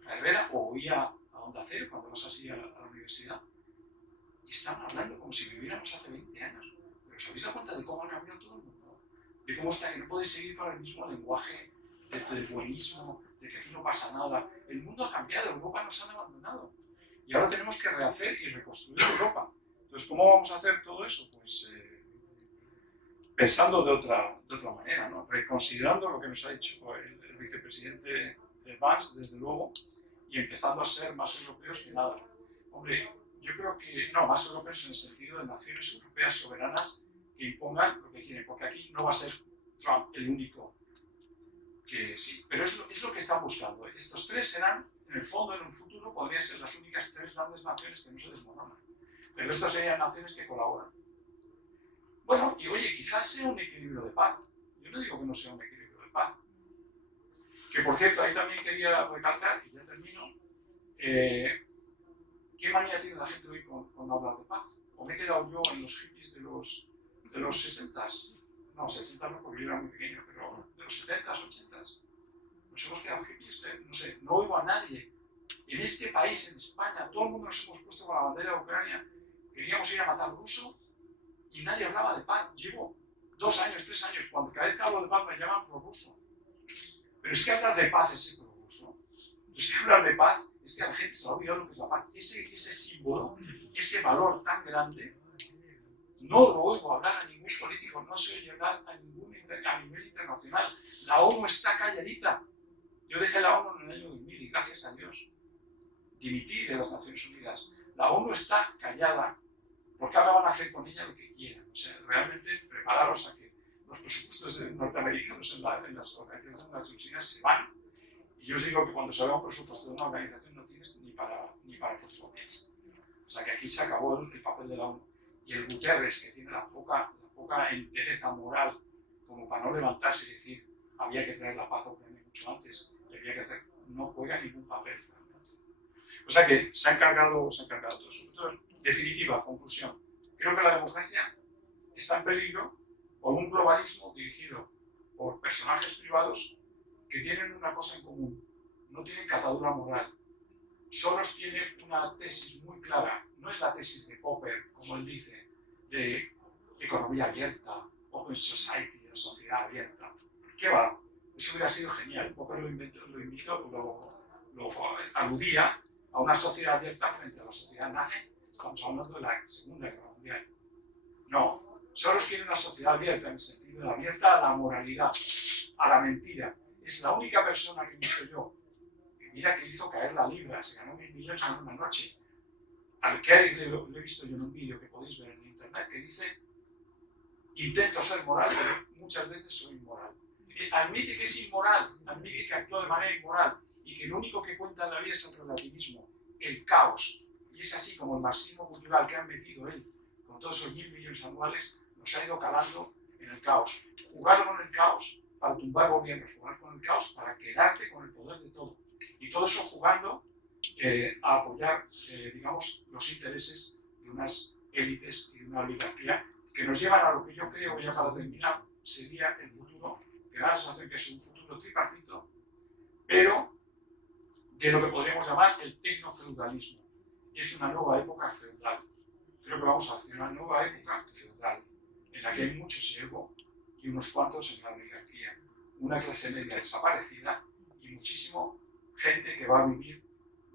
a Herrera, o oía a Onda Cero, cuando vas así a la universidad, y están hablando como si viviéramos hace 20 años. Pero ¿os habéis dado cuenta de cómo ha cambiado todo el mundo? De cómo está que no podéis seguir con el mismo lenguaje, del buenismo, de que aquí no pasa nada. El mundo ha cambiado, Europa nos han abandonado. Y ahora tenemos que rehacer y reconstruir Europa. Entonces, ¿cómo vamos a hacer todo eso? Pues pensando de otra manera, ¿no? Reconsiderando lo que nos ha dicho el vicepresidente Vance, desde luego, y empezando a ser más europeos que nada. Hombre, yo creo que, no, más europeos en el sentido de naciones europeas soberanas que impongan lo que quieren, porque aquí no va a ser Trump el único que sí, pero es lo que están buscando. Estos tres serán, en el fondo, en un futuro, podrían ser las únicas tres grandes naciones que no se desmoronan. El resto serían naciones que colaboran. Bueno, y oye, quizás sea un equilibrio de paz. Yo no digo que no sea un equilibrio de paz. Que por cierto, ahí también quería recalcar, y ya termino, ¿qué manía tiene la gente hoy con hablar de paz? ¿O me he quedado yo en los hippies de los 60s? No, 60 no, porque yo era muy pequeño, pero de los 70s, 80s. Nos hemos quedado hippies, no sé, no oigo a nadie. En este país, en España, todo el mundo nos hemos puesto con la bandera de Ucrania, queríamos ir a matar ruso y nadie hablaba de paz. Llevo 2 años, 3 años, cuando cada vez que hablo de paz me llaman prorruso. Pero es que hablar de paz es ser prorruso. Es que hablar de paz es que a la gente se ha olvidado lo que es la paz. Ese símbolo, ese valor tan grande, no lo oigo hablar a ningún político, no se oye hablar a nivel internacional. La ONU está calladita. Yo dejé la ONU en el año 2000 y gracias a Dios dimití de las Naciones Unidas. La ONU está callada porque ahora van a hacer con ella lo que quieran. O sea, realmente prepararos a que los presupuestos norteamericanos en las organizaciones de las Naciones Unidas se van. Y yo os digo que cuando se va un presupuesto de una organización no tienes ni para fotocopias. O sea que aquí se acabó el papel de la ONU. Y el Guterres, que tiene la poca entereza moral como para no levantarse y decir había que traer la paz a Ucrania mucho antes y había que hacer, no juega ningún papel. O sea que se han cargado todo eso. Entonces, definitiva, conclusión. Creo que la democracia está en peligro por un globalismo dirigido por personajes privados que tienen una cosa en común. No tienen catadura moral. Soros tiene una tesis muy clara. No es la tesis de Popper, como él dice, de economía abierta Open Society, la sociedad abierta. ¿Qué va? Eso hubiera sido genial. Popper lo aludía a una sociedad abierta frente a la sociedad nazi. Estamos hablando de la Segunda Guerra Mundial. No, Soros quiere una sociedad abierta en el sentido de abierta a la moralidad, a la mentira. Es la única persona que he visto yo, que mira que hizo caer la libra, se ganó 1.000 millones en una noche. Al que lo he visto yo en un vídeo que podéis ver en internet, que dice: intento ser moral, pero muchas veces soy inmoral. Admite que es inmoral, admite que actúa de manera inmoral y que lo único que cuenta en la vida es el relativismo, el caos. Y es así como el marxismo cultural que han metido él, con todos esos 1.000 millones anuales, nos ha ido calando en el caos. Jugar con el caos para tumbar gobiernos, jugar con el caos para quedarte con el poder de todo. Y todo eso jugando a apoyar, digamos, los intereses de unas élites y de una oligarquía que nos llevan a lo que yo creo, ya para terminar, sería el futuro, que ahora se hace que es un futuro tripartito, pero de lo que podríamos llamar el tecnofeudalismo. Es una nueva época feudal. Creo que vamos hacia una nueva época feudal, en la que hay muchos ego y unos cuantos en la oligarquía. Una clase media desaparecida y muchísimo gente que va a vivir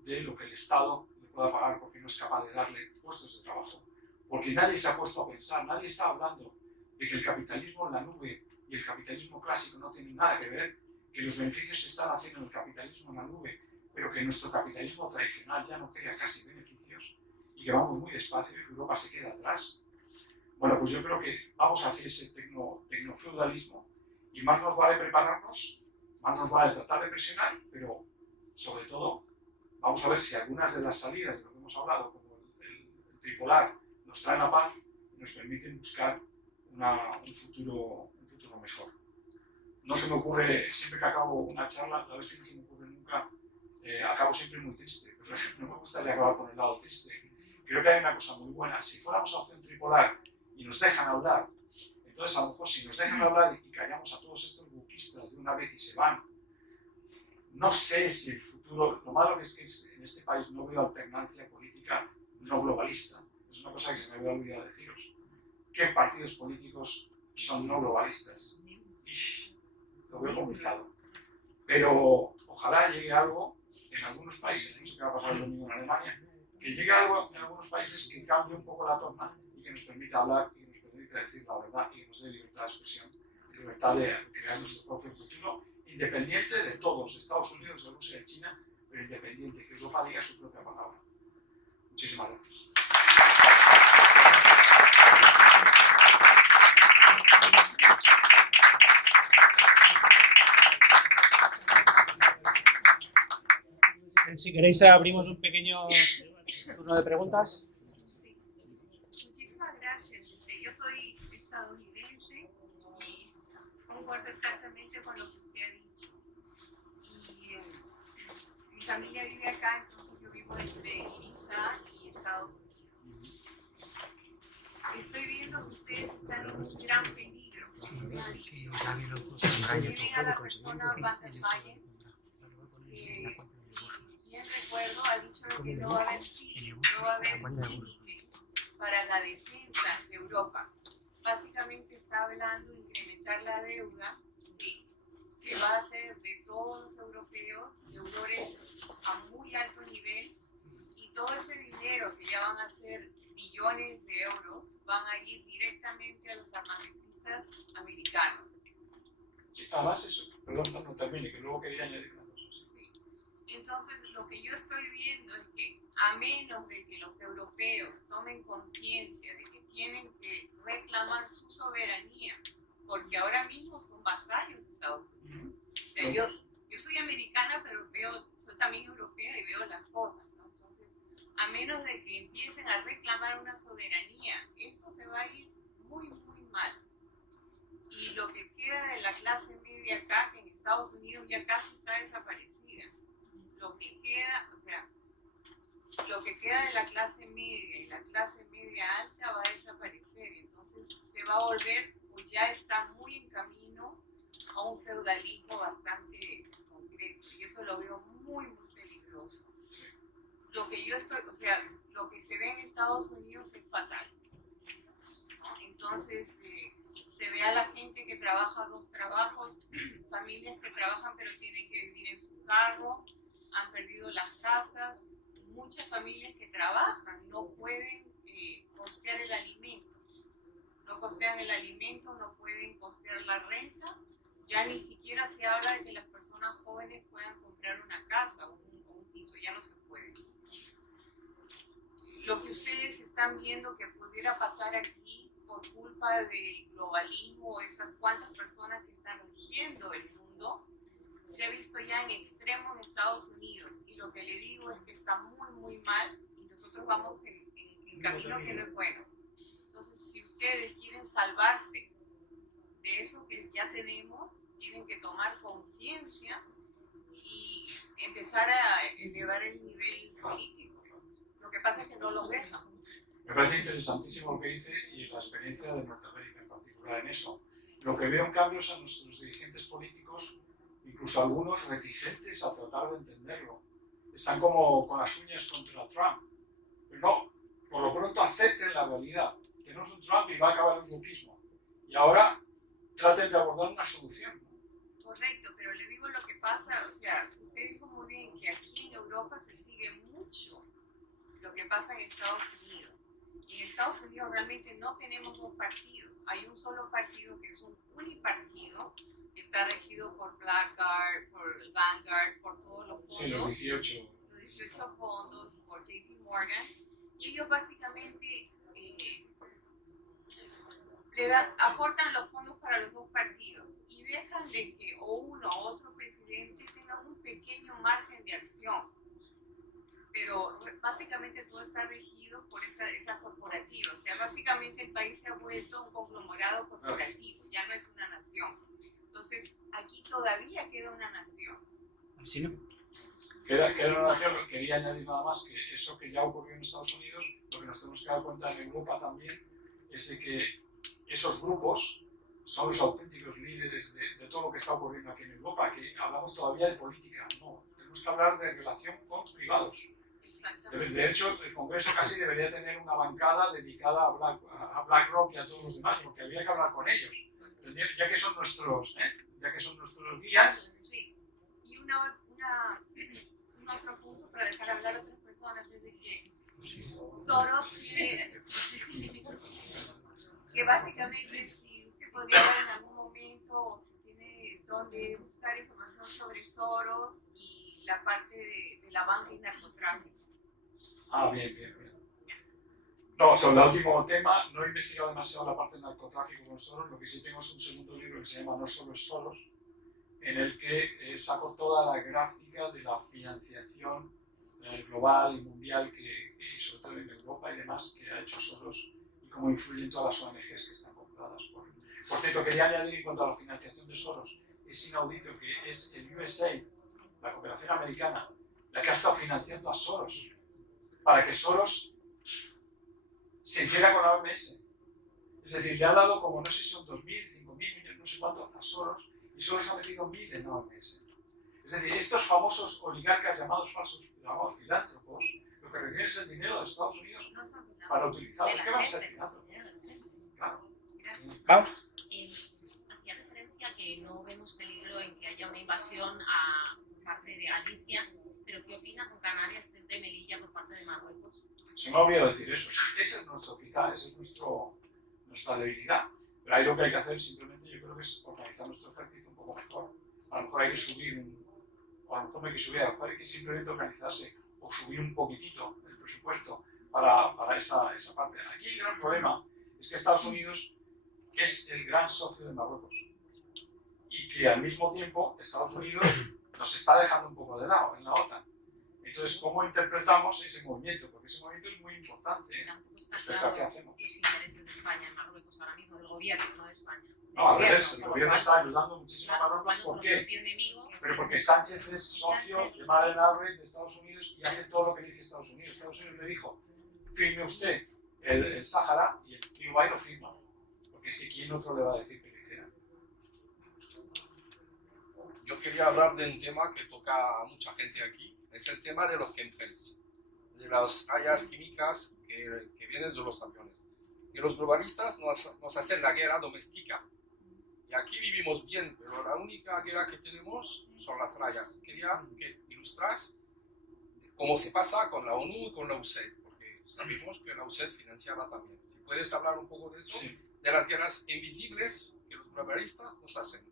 de lo que el Estado le pueda pagar porque no es capaz de darle puestos de trabajo. Porque nadie se ha puesto a pensar, nadie está hablando de que el capitalismo en la nube y el capitalismo clásico no tienen nada que ver, que los beneficios se están haciendo en el capitalismo en la nube, pero que nuestro capitalismo tradicional ya no crea casi beneficios y que vamos muy despacio y que Europa se queda atrás. Bueno, pues yo creo que vamos hacia ese tecnofeudalismo y más nos vale prepararnos, más nos vale tratar de presionar, pero sobre todo vamos a ver si algunas de las salidas de lo que hemos hablado, como el tripolar, nos traen la paz y nos permiten buscar un futuro mejor. No se me ocurre, siempre que acabo una charla, la vez que no se me ocurre nunca, acabo siempre muy triste, pero no me gustaría acabar con el lado triste. Creo que hay una cosa muy buena. Si fuéramos a opción tripolar y nos dejan hablar, entonces a lo mejor si nos dejan hablar y callamos a todos estos buquistas de una vez y se van, no sé si el futuro, lo malo es que en este país no veo alternancia política no globalista. Es una cosa que se me había olvidado deciros. ¿Qué partidos políticos son no globalistas? Lo veo complicado. Pero ojalá llegue algo en algunos países, no sé qué va a pasar el domingo en Alemania, que llegue algo en algunos países que cambie un poco la torna y que nos permita hablar y que nos permita decir la verdad y que nos dé libertad de expresión, libertad de crear nuestro propio futuro, independiente de todos, de Estados Unidos, de Rusia, de China, pero independiente, que Europa diga su propia palabra. Muchísimas gracias. Si queréis abrimos un pequeño turno de preguntas. Muchísimas gracias. Yo soy estadounidense y concuerdo exactamente con lo que usted ha dicho. Y mi familia vive acá, entonces yo vivo entre Ibiza y Estados Unidos. Estoy viendo que ustedes están en un gran peligro. Usted ha dicho. Tienen a la persona Van der Leyen, si bien recuerdo, ha dicho de que no va a haber límite para la defensa de Europa. Básicamente está hablando de incrementar la deuda que va a ser de todos los europeos, deudores a muy alto nivel, y todo ese dinero que ya van a ser billones de euros van a ir directamente a los armamentistas americanos. Sí, además eso, perdón, no termine, que luego quería añadir una cosa. Sí. Entonces, lo que yo estoy viendo es que a menos de que los europeos tomen conciencia de que tienen que reclamar su soberanía, porque ahora mismo son vasallos de Estados Unidos. O sea, yo soy americana, pero soy también europea y veo las cosas, ¿no? Entonces, a menos de que empiecen a reclamar una soberanía, esto se va a ir muy, muy mal. Y lo que queda de la clase media acá, que en Estados Unidos ya casi está desaparecida, lo que queda, o sea, lo que queda de la clase media y la clase media alta va a desaparecer. Entonces se va a volver, o ya está muy en camino, a un feudalismo bastante concreto. Y eso lo veo muy, muy peligroso. Lo que se ve en Estados Unidos es fatal, ¿no? Entonces, se ve a la gente que trabaja 2 trabajos, familias que trabajan pero tienen que vivir en su carro, han perdido las casas, muchas familias que trabajan no pueden costear el alimento, no costean el alimento, no pueden costear la renta, ya ni siquiera se habla de que las personas jóvenes puedan comprar una casa o un piso, ya no se puede. Lo que ustedes están viendo que pudiera pasar aquí por culpa del globalismo o esas cuantas personas que están rigiendo el mundo, se ha visto ya en extremo en Estados Unidos, y lo que le digo es que está muy mal y nosotros vamos en camino que no es bueno. Entonces, si ustedes quieren salvarse de eso que ya tenemos, tienen que tomar conciencia y empezar a elevar el nivel político. Lo que pasa es que no los dejan. Me parece interesantísimo lo que dice y la experiencia de Norteamérica en particular en eso. Lo que veo en cambio es a nuestros dirigentes políticos, incluso algunos reticentes a tratar de entenderlo. Están como con las uñas contra Trump. Pero no, por lo pronto acepten la realidad. Tenemos un Trump y va a acabar el grupismo. Y ahora traten de abordar una solución. Correcto, pero le digo lo que pasa, o sea, usted dijo muy bien que aquí en Europa se sigue mucho lo que pasa en Estados Unidos. Y en Estados Unidos realmente no tenemos 2 partidos, hay un solo partido que es un unipartido, que está regido por Blackguard, por Vanguard, por todos los fondos. Sí, los 18. Los 18 fondos, por JP Morgan, y ellos básicamente aportan los fondos para los 2 partidos y dejan de que o uno o otro presidente tenga un pequeño margen de acción. Pero básicamente todo está regido por esa corporativa. O sea, básicamente el país se ha vuelto un conglomerado corporativo, ya no es una nación. Entonces, aquí todavía queda una nación. ¿Sí, no? Queda una nación. Quería añadir nada más que eso que ya ocurrió en Estados Unidos, lo que nos tenemos que dar cuenta en Europa también, es de que esos grupos son los auténticos líderes de todo lo que está ocurriendo aquí en Europa, que hablamos todavía de política, no, tenemos que hablar de relación con privados. De hecho, el Congreso casi debería tener una bancada dedicada a BlackRock y a todos los demás, porque habría que hablar con ellos, ya que son nuestros guías. Sí, y un otro punto para dejar hablar a otras personas es de que Soros tiene, que básicamente si usted podría ver en algún momento, o si tiene donde buscar información sobre Soros y la parte de la banca y narcotráfico. Ah, bien. No, sobre el último tema, no he investigado demasiado la parte del narcotráfico con Soros, lo que sí tengo es un segundo libro que se llama No solo es Soros, en el que saco toda la gráfica de la financiación global y mundial, que sobre todo en Europa y demás, que ha hecho Soros y cómo influyen todas las ONGs que están compradas por él. Por cierto, quería añadir en cuanto a la financiación de Soros, es inaudito que es el USAID, la cooperación americana, la que ha estado financiando a Soros, para que Soros se hiciera con la OMS. Es decir, le ha dado como, no sé si son 2.000, 5.000 millones, no sé cuánto, a Soros, y Soros ha metido 1.000 en la OMS. Es decir, estos famosos oligarcas llamados filántropos, lo que reciben es el dinero de Estados Unidos para utilizarlo. ¿Qué van a ser filántropos? Claro. Vamos. Hacía referencia a que no vemos peligro en que haya una invasión a parte de Galicia, pero ¿qué opina con Canarias de Melilla por parte de Marruecos? Se me ha olvidado decir eso. Ese es nuestra debilidad. Pero ahí lo que hay que hacer simplemente, yo creo que es organizar nuestro ejército un poco mejor. A lo mejor hay que subir, o a lo mejor no hay que subir, a lo mejor hay que simplemente organizarse o subir un poquitito el presupuesto para esa parte. Aquí el gran problema es que Estados Unidos es el gran socio de Marruecos y que al mismo tiempo Estados Unidos nos está dejando un poco de lado en la OTAN. Entonces, ¿cómo interpretamos ese movimiento? Porque ese movimiento es muy importante Tampoco está respecto a qué claro hacemos. los intereses de España en Marruecos ahora mismo, del gobierno, no de España. No, al revés, el gobierno está ayudando muchísimo a Marruecos. Cuando ¿Por qué? enemigo, Pero porque Sánchez es socio de Madeleine Albright de Estados Unidos y hace todo lo que dice Estados Unidos. Estados Unidos le dijo, firme usted el Sáhara, y el tío va y lo firma. Porque es que ¿quién otro le va a decir que lo hiciera? Yo quería hablar de un tema que toca a mucha gente aquí, es el tema de los chemtrails, de las rayas químicas que vienen de los aviones. que los globalistas nos hacen la guerra doméstica. Y aquí vivimos bien, pero la única guerra que tenemos son las rayas. Quería que ilustras cómo se pasa con la ONU y con la UCED, porque sabemos que la UCED financiaba también. Si puedes hablar un poco de eso, Sí. de las guerras invisibles que los globalistas nos hacen.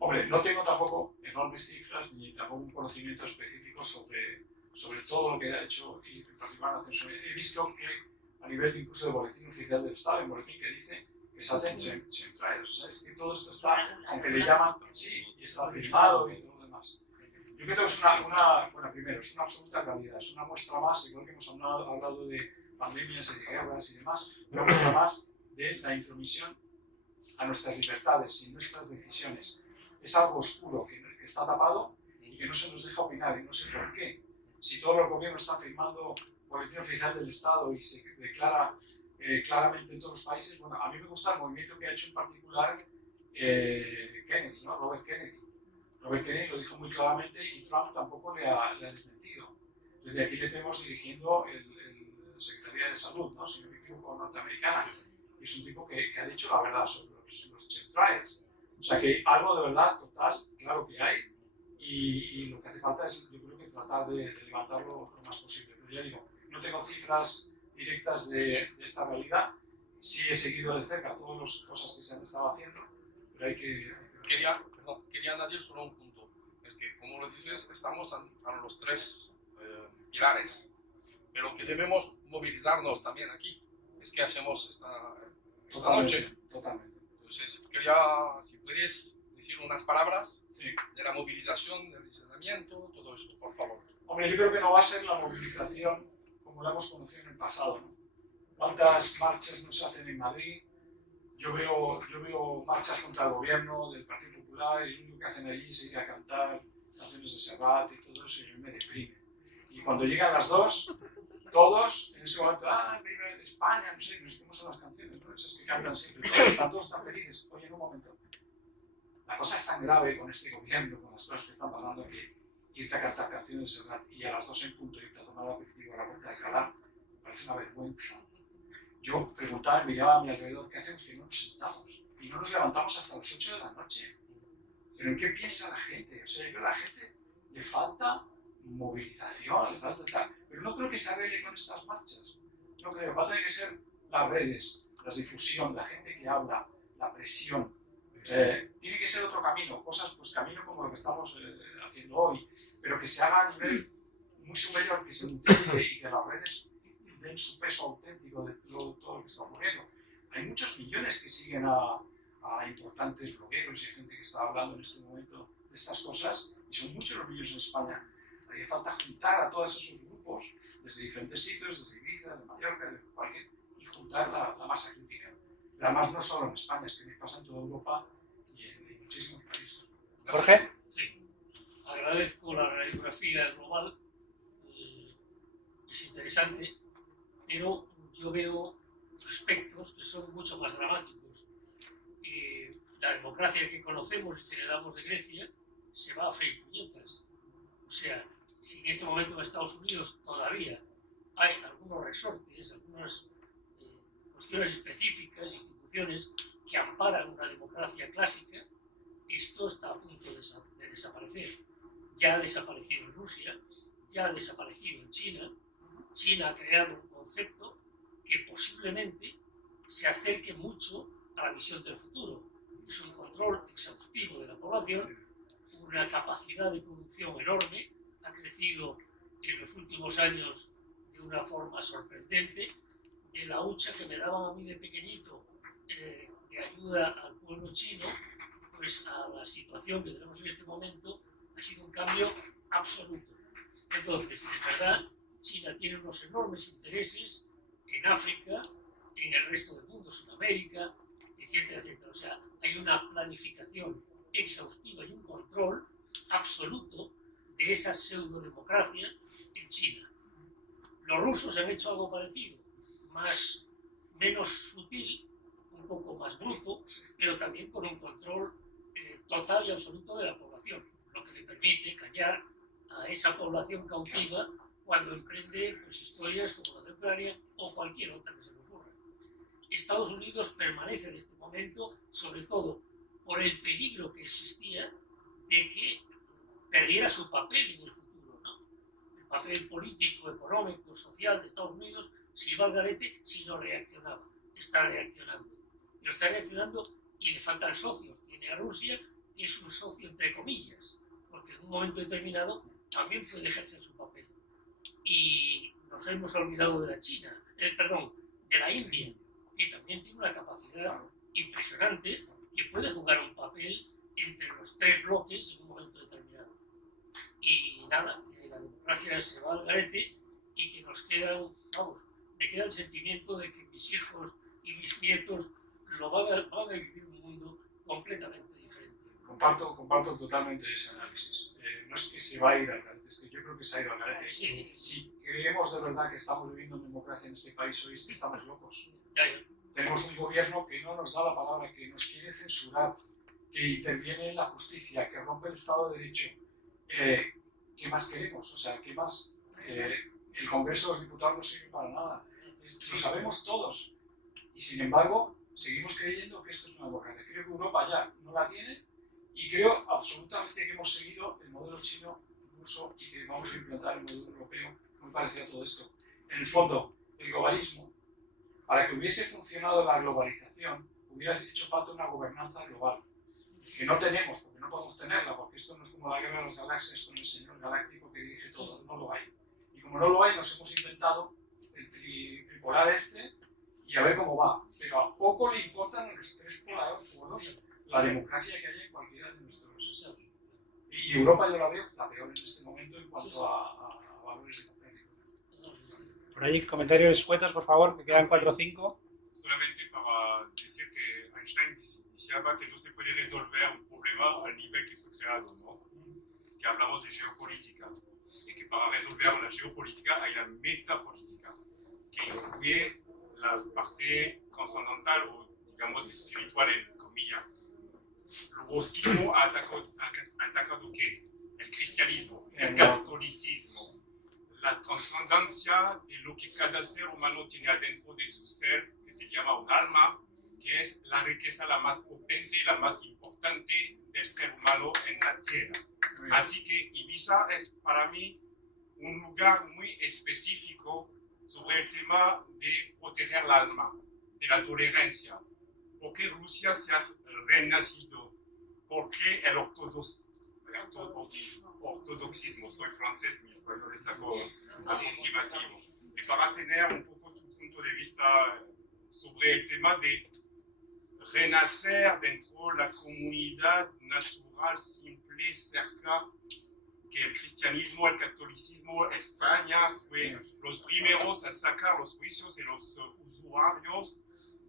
Hombre, no tengo tampoco enormes cifras ni tampoco un conocimiento específico sobre todo lo que ha hecho y en particular Naciones Unidas. He visto que a nivel incluso del boletín oficial del Estado, el boletín que dice que se hacen chemtrails, o sea, es que todo esto está, aunque le llaman, sí, y está firmado y todo lo demás. Yo creo que es bueno, primero, es una absoluta realidad, es una muestra más, igual que hemos hablado de pandemias y de guerras y demás, una muestra más de la intromisión a nuestras libertades y nuestras decisiones. Es algo oscuro que está tapado y que no se nos deja opinar, y no sé por qué. Si todos los gobiernos están firmando boletín oficial del Estado y se declara claramente en todos los países, bueno, a mí me gusta el movimiento que ha hecho en particular Kennedy, ¿no? Robert Kennedy. Robert Kennedy lo dijo muy claramente y Trump tampoco le ha desmentido. Desde aquí le tenemos dirigiendo el Secretaría de Salud, ¿no? Si no me equivoco, norteamericana. Es un tipo que ha dicho la verdad sobre los chemtrails. O sea que algo de verdad total, claro que hay, y lo que hace falta es, yo creo que tratar de levantarlo lo más posible. Pero ya digo, no tengo cifras directas de esta realidad, sí he seguido de cerca todas las cosas que se han estado haciendo, pero hay que... Quería añadir solo un punto. Es que, como lo dices, estamos a los tres pilares, pero que debemos movilizarnos también aquí. Es que hacemos esta noche. Totalmente. Entonces, quería, si puedes decir unas palabras Sí. de la movilización, del discernimiento, todo eso, por favor. Hombre, yo creo que no va a ser la movilización como la hemos conocido en el pasado, ¿no? ¿Cuántas marchas no se hacen en Madrid? Yo veo marchas contra el gobierno del Partido Popular y lo único que hacen allí es ir a cantar canciones de Serrat y todo eso, y me deprime. Y cuando llegan las dos, todos en ese momento, viva España, no sé cómo son las canciones, ¿no? Esas que cantan siempre, todos tan felices. Oye, en un momento, la cosa es tan grave con este gobierno, con las cosas que están pasando, que irte a cantar canciones de Serrat y a las 2 en punto irte a tomar el aperitivo a la puerta de Alcalá, me parece una vergüenza. Yo preguntaba, miraba a mi alrededor, ¿qué hacemos? Que no nos sentamos y no nos levantamos hasta las 8 de la noche. ¿Pero en qué piensa la gente? O sea, yo creo que a la gente le falta movilización, le falta tal. Pero no creo que se arregle con estas marchas. No creo. Va a tener que ser las redes, la difusión, la gente que habla, la presión. Tiene que ser otro camino, cosas, pues camino como lo que estamos haciendo hoy, pero que se haga a nivel muy superior, que se multiplique y que las redes den su peso auténtico de todo lo que está ocurriendo. Hay muchos millones que siguen a importantes blogueros y gente que está hablando en este momento de estas cosas, y son muchos los millones en España. Haría falta juntar a todos esos grupos desde diferentes sitios, desde Ibiza, de Mallorca, de cualquier, y juntar la masa crítica. Pero además no solo en España, es que me pasa en toda Europa y en muchísimos países. Jorge. Sí, agradezco la radiografía global, es interesante, pero yo veo aspectos que son mucho más dramáticos. La democracia que conocemos y que heredamos de Grecia se va a freír puñetas. O sea, si en este momento en Estados Unidos todavía hay algunos resortes, algunas cuestiones específicas, instituciones que amparan una democracia clásica, esto está a punto de desaparecer. Ya ha desaparecido en Rusia, ya ha desaparecido en China. China ha creado un concepto que posiblemente se acerque mucho a la visión del futuro. Es un control exhaustivo de la población, una capacidad de producción enorme, ha crecido en los últimos años de una forma sorprendente. De la hucha que me daban a mí de pequeñito de ayuda al pueblo chino, pues a la situación que tenemos en este momento ha sido un cambio absoluto. Entonces, en verdad, China tiene unos enormes intereses en África, en el resto del mundo, Sudamérica, etcétera, etcétera. O sea, hay una planificación exhaustiva y un control absoluto de esa pseudodemocracia en China. Los rusos han hecho algo parecido, menos sutil, un poco más bruto, pero también con un control total y absoluto de la población, lo que le permite callar a esa población cautiva cuando emprende pues, historias como la de Ucrania o cualquier otra que se le ocurra. Estados Unidos permanece en este momento, sobre todo por el peligro que existía de que perdiera su papel en el futuro, ¿no? El papel político, económico, social de Estados Unidos se iba al garete si no reaccionaba. Está reaccionando. Pero está reaccionando y le faltan socios. Tiene a Rusia, que es un socio entre comillas, porque en un momento determinado también puede ejercer su papel. Y nos hemos olvidado de la China, de la India, que también tiene una capacidad impresionante, que puede jugar un papel entre los tres bloques en un momento determinado. Y nada, que la democracia se va al garete y que nos queda, me queda el sentimiento de que mis hijos y mis nietos van a vivir un mundo completamente diferente. Comparto totalmente ese análisis. No es que se va a ir al garete, es que yo creo que se ha ido al garete. Sí. Si creemos de verdad que estamos viviendo en democracia en este país hoy, es que estamos locos. Ya. Tenemos un gobierno que no nos da la palabra, que nos quiere censurar, que interviene en la justicia, que rompe el Estado de Derecho. ¿Qué más queremos? O sea, ¿qué más? El Congreso de los Diputados no sirve para nada. Lo sabemos todos. Y sin embargo, seguimos creyendo que esto es una democracia. Creo que Europa ya no la tiene y creo absolutamente que hemos seguido el modelo chino incluso y que vamos a implantar el modelo europeo muy parecido a todo esto. En el fondo, el globalismo, para que hubiese funcionado la globalización, hubiera hecho falta una gobernanza global, que no tenemos, porque no podemos tenerla, porque esto no es como la guerra de las galaxias con el señor galáctico que dirige todo, no lo hay. Y como no lo hay, nos hemos inventado el tripolar y a ver cómo va. Pero a poco le importan los tres polos la democracia que hay en cualquiera de nuestros estados. Y Europa yo la veo la peor en este momento en cuanto a valores democráticos. Por ahí, comentarios escuetos, por favor, que quedan 4 o 5. Solamente para decir que Einstein decía que no se puede resolver un problema al nivel que fue creado, ¿no? Que hablamos de geopolítica, y que para resolver la geopolítica hay la metapolítica, que incluye la parte trascendental o, digamos, espiritual, en comillas. El bosquismo ha atacado ¿qué? El cristianismo, el catolicismo, la trascendencia de lo que cada ser humano tiene adentro de su ser, que se llama un alma, que es la riqueza la más potente, la más importante del ser humano en la tierra. Así que Ibiza es para mí un lugar muy específico sobre el tema de proteger el alma, de la tolerancia. ¿Por qué Rusia se ha renacido? ¿Por qué el ortodoxismo? Soy francés, mi español está aproximativo. Y para tener un poco tu punto de vista sobre el tema de renacer dentro de la comunidad natural, simple, cerca, que el cristianismo, el catolicismo, España fue los primeros a sacar los juicios de los usuarios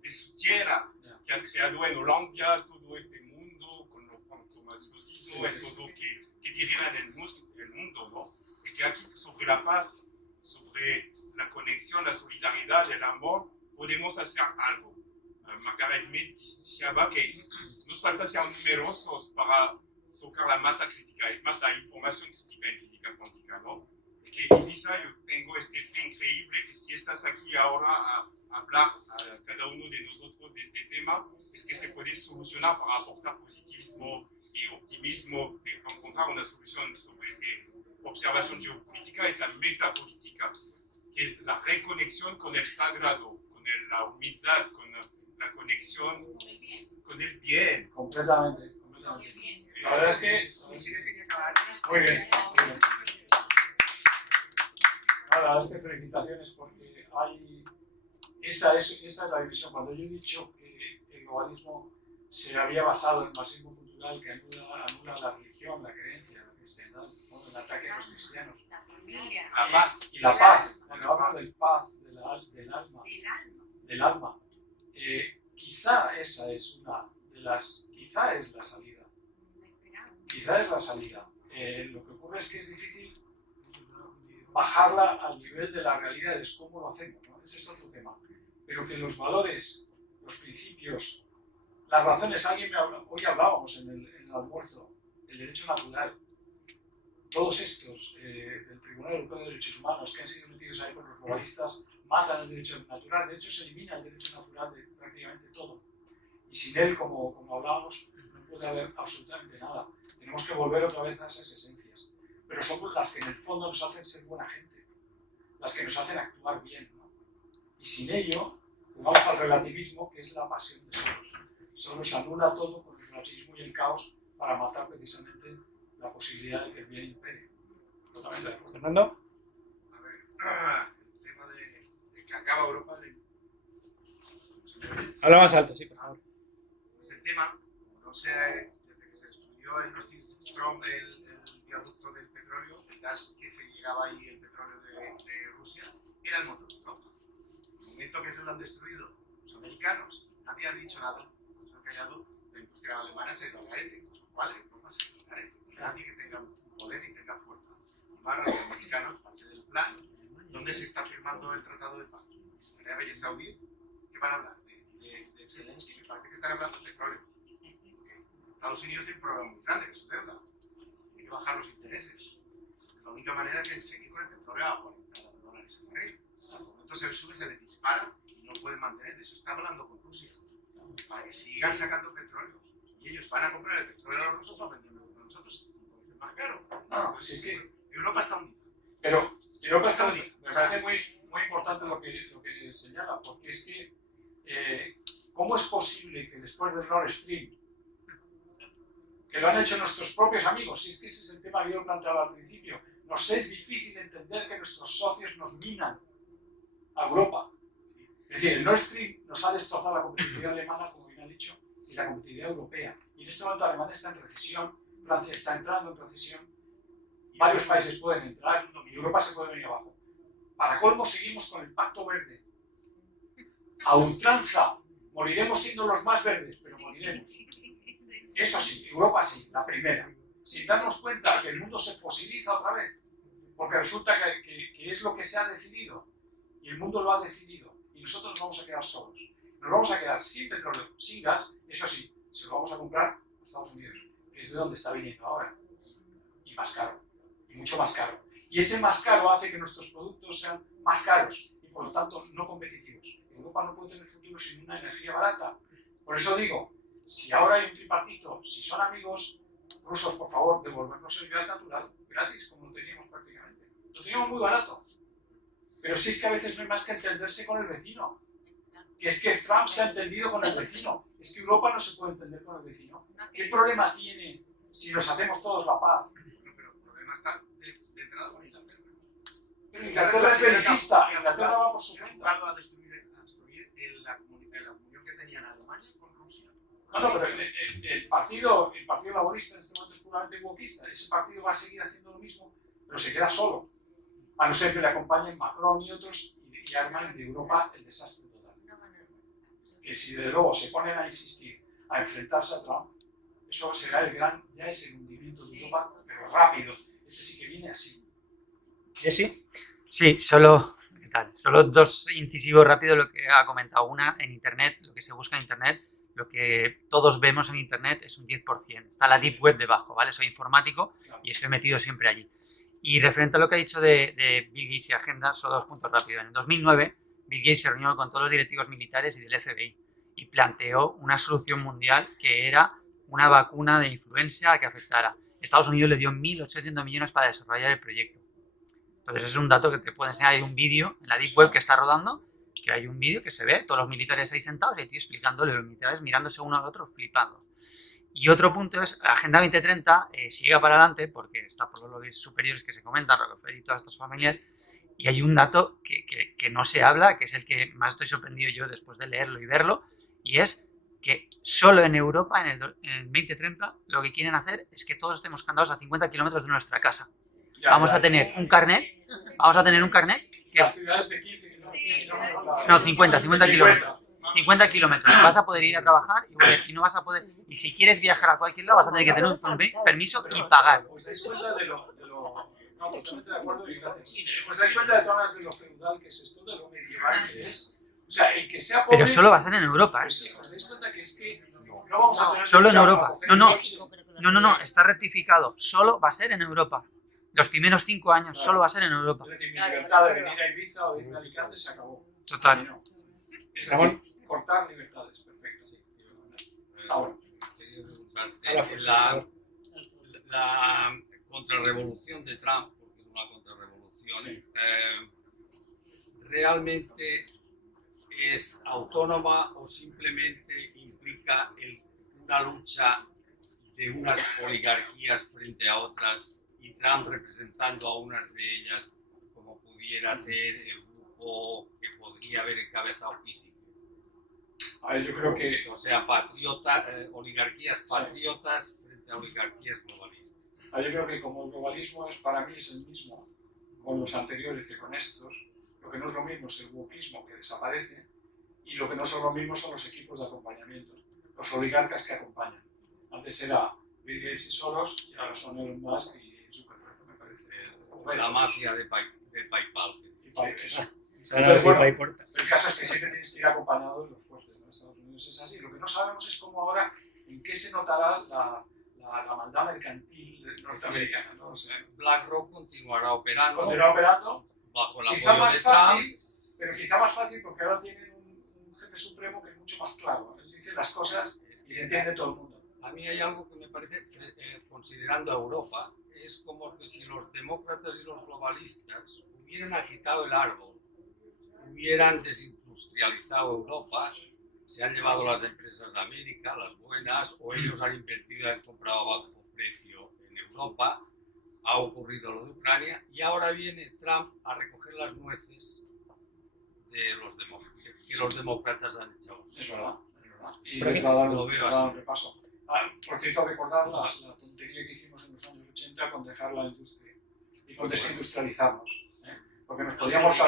de su tierra, que has creado en Holanda todo este mundo con los fantomasismo y todo que dirigen el mundo, ¿no? Y que aquí sobre la paz, sobre la conexión, la solidaridad, el amor, podemos hacer algo. Margaret Mead decía que nos falta ser numerosos para tocar la masa crítica, es más la información crítica en física cuántica, ¿no? Y que Ibiza, yo tengo este fe increíble que si estás aquí ahora a hablar a cada uno de nosotros de este tema, es que se puede solucionar para aportar positivismo y optimismo, de encontrar una solución sobre esta observación geopolítica, es la metapolítica, que es la reconexión con el sagrado, con la humildad, con la conexión con el bien. Completamente. La verdad es que... Muy bien. La verdad es que felicitaciones porque hay... Esa es la división. Cuando yo he dicho que el globalismo se había basado en el marxismo cultural que anula la religión, la creencia, la cristiandad, ¿no? El ataque a los cristianos. La familia. La paz. Y la paz. Cuando hablo del paz, del alma. Quizá esa es una de las... Quizá es la salida. Quizá es la salida. Lo que ocurre es que es difícil bajarla al nivel de la realidad, es cómo lo hacemos, ¿no? Ese es otro tema. Pero que los valores, los principios, las razones, hoy hablábamos en el almuerzo, el derecho natural. todos estos del Tribunal Europeo de Derechos Humanos que han sido metidos ahí por los globalistas matan el derecho natural. De hecho, se elimina el derecho natural de prácticamente todo. Y sin él, como hablábamos, no puede haber absolutamente nada. Tenemos que volver otra vez a esas esencias. Pero son las que en el fondo nos hacen ser buena gente, las que nos hacen actuar bien, ¿no? Y sin ello, jugamos al relativismo, que es la pasión de Soros. Soros anula todo con el relativismo y el caos para matar precisamente la posibilidad de que el bien impere. Totalmente de acuerdo. Fernando. A ver, el tema de que acaba Europa de... Habla más alto, sí, por favor. Pues el tema, como no sé, desde que se destruyó en Nostrum el viaducto del petróleo, el gas que se llegaba ahí, el petróleo de Rusia, era el motor, ¿no? En el momento que se lo han destruido los americanos, nadie ha dicho nada, se han callado, la industria alemana se ha ido al garete, con lo cual Europa se ha ido al garete. Nadie que tenga poder y tenga fuerza. Van los americanos, parte del plan, donde se está firmando el tratado de paz. En Arabia Saudí, ¿qué van a hablar? De Zelensky, me parece que están hablando de petróleo. Porque Estados Unidos tiene un problema muy grande, que es su deuda. Tiene que bajar los intereses. La única manera es seguir con el petróleo a $40 el barril. Al momento se le sube, se le dispara y no pueden mantener. De eso está hablando con Rusia. Para que sigan sacando petróleo. Y ellos van a comprar el petróleo a los rusos para venderlo a nosotros más caro. No, si es que Europa está hundida. Pero Europa está hundida. Me parece muy importante lo que señala, porque es que ¿cómo es posible que después del Nord Stream, que lo han hecho nuestros propios amigos, si es que ese es el tema que yo planteaba al principio, nos es difícil entender que nuestros socios nos minan a Europa? Es decir, el Nord Stream nos ha destrozado la competitividad alemana, como bien ha dicho, y la competitividad europea. Y en este momento Alemania está en recesión, Francia está entrando en recesión, varios países pueden entrar y Europa se puede venir abajo. Para colmo, seguimos con el Pacto Verde. A ultranza, moriremos siendo los más verdes, pero moriremos. Eso sí, Europa sí, la primera. Sin darnos cuenta que el mundo se fosiliza otra vez, porque resulta que es lo que se ha decidido, y el mundo lo ha decidido, y nosotros nos vamos a quedar solos. Nos vamos a quedar sin petróleo, sin gas, eso sí, se lo vamos a comprar a Estados Unidos, que es de donde está viniendo ahora, y más caro, y mucho más caro. Y ese más caro hace que nuestros productos sean más caros, y por lo tanto no competitivos. Europa no puede tener futuro sin una energía barata. Por eso digo, si ahora hay un tripartito, si son amigos rusos, por favor, devolvernos el gas natural, gratis, como lo teníamos prácticamente. Lo teníamos muy barato. Pero si es que a veces no hay más que entenderse con el vecino. Que es que Trump se ha entendido con el vecino. Es que Europa no se puede entender con el vecino. ¿Qué problema tiene si nos hacemos todos la paz? Pero el problema está de entrada con Inglaterra. Pero Inglaterra es belicista. Inglaterra va por su cuenta. A destruir la comunión que tenían Alemania con Rusia. No, pero el partido laborista en este momento es puramente wokista. Ese partido va a seguir haciendo lo mismo, pero se queda solo. A no ser que le acompañen Macron y otros y arman de Europa el desastre total. Que si de luego se ponen a insistir, a enfrentarse a Trump, eso será ya es el hundimiento de Europa, pero rápido. Ese sí que viene así. ¿Y sí? Sí, solo dos incisivos rápidos lo que ha comentado. Una, en Internet, lo que se busca en Internet, lo que todos vemos en Internet es un 10%. Está la Deep Web debajo, ¿vale? Soy informático y estoy metido siempre allí. Y referente a lo que ha dicho de Bill Gates y Agenda, solo dos puntos rápidos. En el 2009, Bill Gates se reunió con todos los directivos militares y del FBI y planteó una solución mundial que era una vacuna de influenza que afectara. Estados Unidos le dio 1.800 millones para desarrollar el proyecto. Entonces es un dato que te puedo enseñar. Hay un vídeo en la Deep Web que está rodando, que hay un vídeo que se ve, todos los militares ahí sentados y el tío explicándole, los militares mirándose uno al otro flipando. Y otro punto es, la Agenda 2030 sigue para adelante porque está por los lobbies superiores que se comentan, Rockefeller y todas estas familias, y hay un dato que no se habla, que es el que más estoy sorprendido yo después de leerlo y verlo, y es que solo en Europa, en el 2030, lo que quieren hacer es que todos estemos candados a 50 kilómetros de nuestra casa. Vamos a tener un carnet que... Las ciudades de 15 kilómetros. No, 50 kilómetros. 50 kilómetros. Vas a poder ir a trabajar y no vas a poder... Y si quieres viajar a cualquier lado vas a tener que tener un permiso y pagar. ¿Os dais cuenta de lo... No, totalmente de acuerdo y gracias. ¿Os dais cuenta de todas de lo feudal que es esto, de lo medieval que es? O sea, el que sea pobre... Pero solo va a ser en Europa, ¿eh? ¿Os dais cuenta que es que no vamos a tener... Solo en Europa. No, está rectificado. Solo va a ser en Europa. Los primeros 5 años Claro. solo va a ser en Europa. Es decir, mi libertad de venir a Ibiza o de irme a Alicante se acabó. Total. No. Es Ramón. decir, cortar libertades, perfecto. Ahora. Quería preguntarte, Ahora, por favor. la contrarrevolución de Trump, porque es una contrarrevolución, Sí. ¿realmente es autónoma o simplemente implica una lucha de unas oligarquías frente a otras y Trump representando a unas de ellas, como pudiera ser el grupo que podría haber encabezado Kissinger? A ver, yo creo que O sea, oligarquías patriotas frente a oligarquías globalistas. yo creo que como el globalismo para mí es el mismo con los anteriores que con estos, lo que no es lo mismo es el wokismo que desaparece y lo que no son lo mismo son los equipos de acompañamiento, los oligarcas que acompañan. Antes era Bill Gates y Soros y ahora son Elon Musk y Zuckerberg, me parece. La mafia de PayPal. Eso. Entonces, bueno, bueno, el caso es que siempre tienes que ir acompañado de los fuertes, ¿no? Estados Unidos es así. Lo que no sabemos es cómo ahora, en qué se notará la maldad mercantil norteamericana, ¿no? O sea, BlackRock continuará operando continuará operando, bajo el quizá apoyo más de fácil, Trump. pero quizá más fácil porque ahora tienen un jefe supremo que es mucho más claro. Él dice las cosas y entiende todo el mundo. A mí hay algo que me parece, considerando a Europa, es como que si los demócratas y los globalistas hubieran agitado el árbol, hubieran desindustrializado Europa, se han llevado las empresas de América, las buenas, o ellos han invertido y han comprado a bajo precio en Europa, ha ocurrido lo de Ucrania, y ahora viene Trump a recoger las nueces de los que los demócratas han echado. Es verdad, es verdad. Y Pero les va a dar lo un veo así. repaso. Por cierto, recordar la tontería que hicimos en los años 80 con dejar la industria y con desindustrializarnos. Porque nos podíamos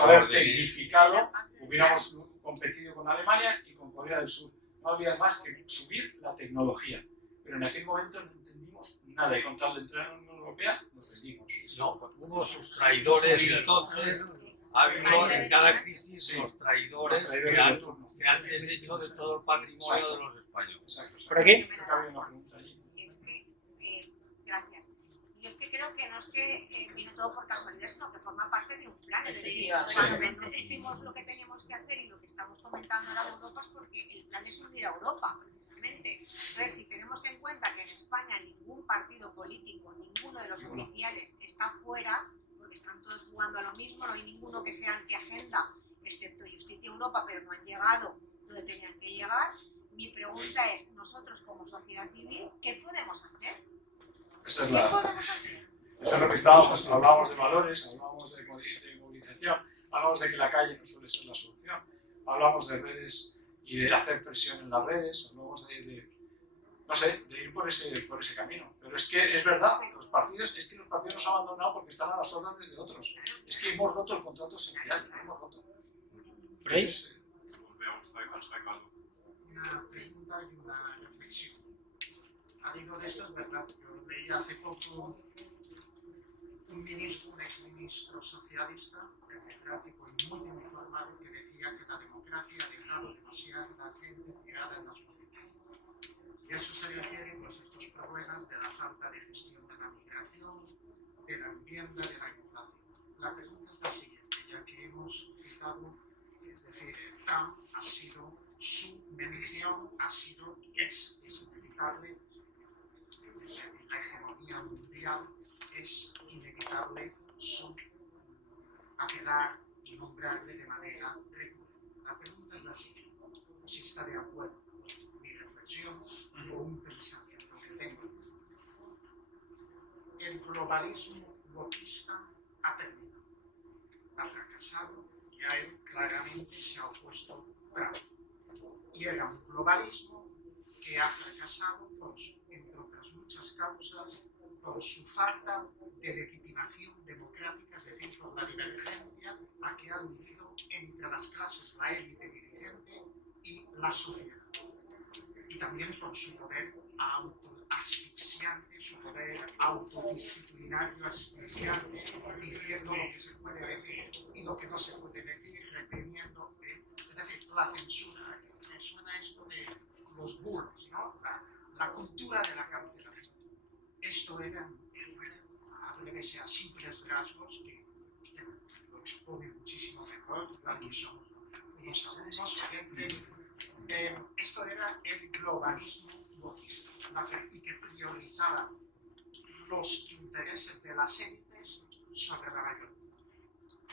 haber tecnificado, hubiéramos competido con Alemania y con Corea del Sur. No había más que subir la tecnología. Pero en aquel momento no entendimos nada y con tal de entrar en la Unión Europea nos rendimos. No, hubo sus traidores, entonces ha habido en cada crisis Sí. los traidores Los que traidores de turno. se han deshecho de todo el patrimonio de los españoles. Exacto. ¿Por aquí? Creo que había una pregunta allí. Es que, gracias. Yo es que creo que no es que viene todo por casualidad, sino que forma parte de un plan. Es decir, cuando decimos lo que teníamos que hacer y lo que estamos comentando ahora de Europa es porque el plan es unir a Europa, precisamente. Entonces, si tenemos en cuenta que en España ningún partido político, ninguno de los oficiales está fuera, porque están todos jugando a lo mismo, no hay ninguno que sea antiagenda, excepto Justicia Europa, pero no han llegado donde tenían que llegar. Mi pregunta es, nosotros como sociedad civil, ¿qué podemos hacer? Esa es ¿Qué la... podemos hacer? Eso es lo que estábamos, hablábamos de valores, hablábamos de movilización, hablamos de que la calle no suele ser la solución, hablamos de redes y de hacer presión en las redes, hablamos no sé, de ir por ese camino. Pero es que es verdad, los partidos nos han abandonado porque están a las órdenes de otros. Es que hemos roto el contrato social, lo hemos roto. Pero eso es, Una pregunta y una reflexión. Al hilo de esto es verdad, yo leí hace poco un exministro socialista, catedrático y muy informado, que decía que la democracia ha dejado demasiada gente tirada en las cunetas. Y a eso se refieren pues, estos problemas de la falta de gestión de la migración, de la vivienda, de la inflación. La pregunta es la siguiente, ya que hemos citado, es decir, Trump ha sido su medición, ha sido y es inevitable, la hegemonía mundial es inevitable su apelar y nombrarle de manera regular. La pregunta es la siguiente, si está de acuerdo con mi reflexión o un pensamiento que tengo. El globalismo wokista ha terminado, ha fracasado y a él claramente se ha opuesto Trump. Y era un globalismo que ha fracasado entre otras muchas causas, por su falta de legitimación democrática, es decir, por la divergencia a que ha aludido entre las clases, la élite dirigente y la sociedad. Y también por su poder asfixiante, su poder autodisciplinario asfixiante, diciendo lo que se puede decir y lo que no se puede decir, reprimiendo, es decir, la censura. Me suena esto de los bulos, ¿no? La cultura de la cancelación. Esto era el pese a simples rasgos que usted lo expone muchísimo mejor, aquí somos unos alumnos oyentes. Esto era el globalismo boquista, y que priorizaba los intereses de las élites sobre la mayoría.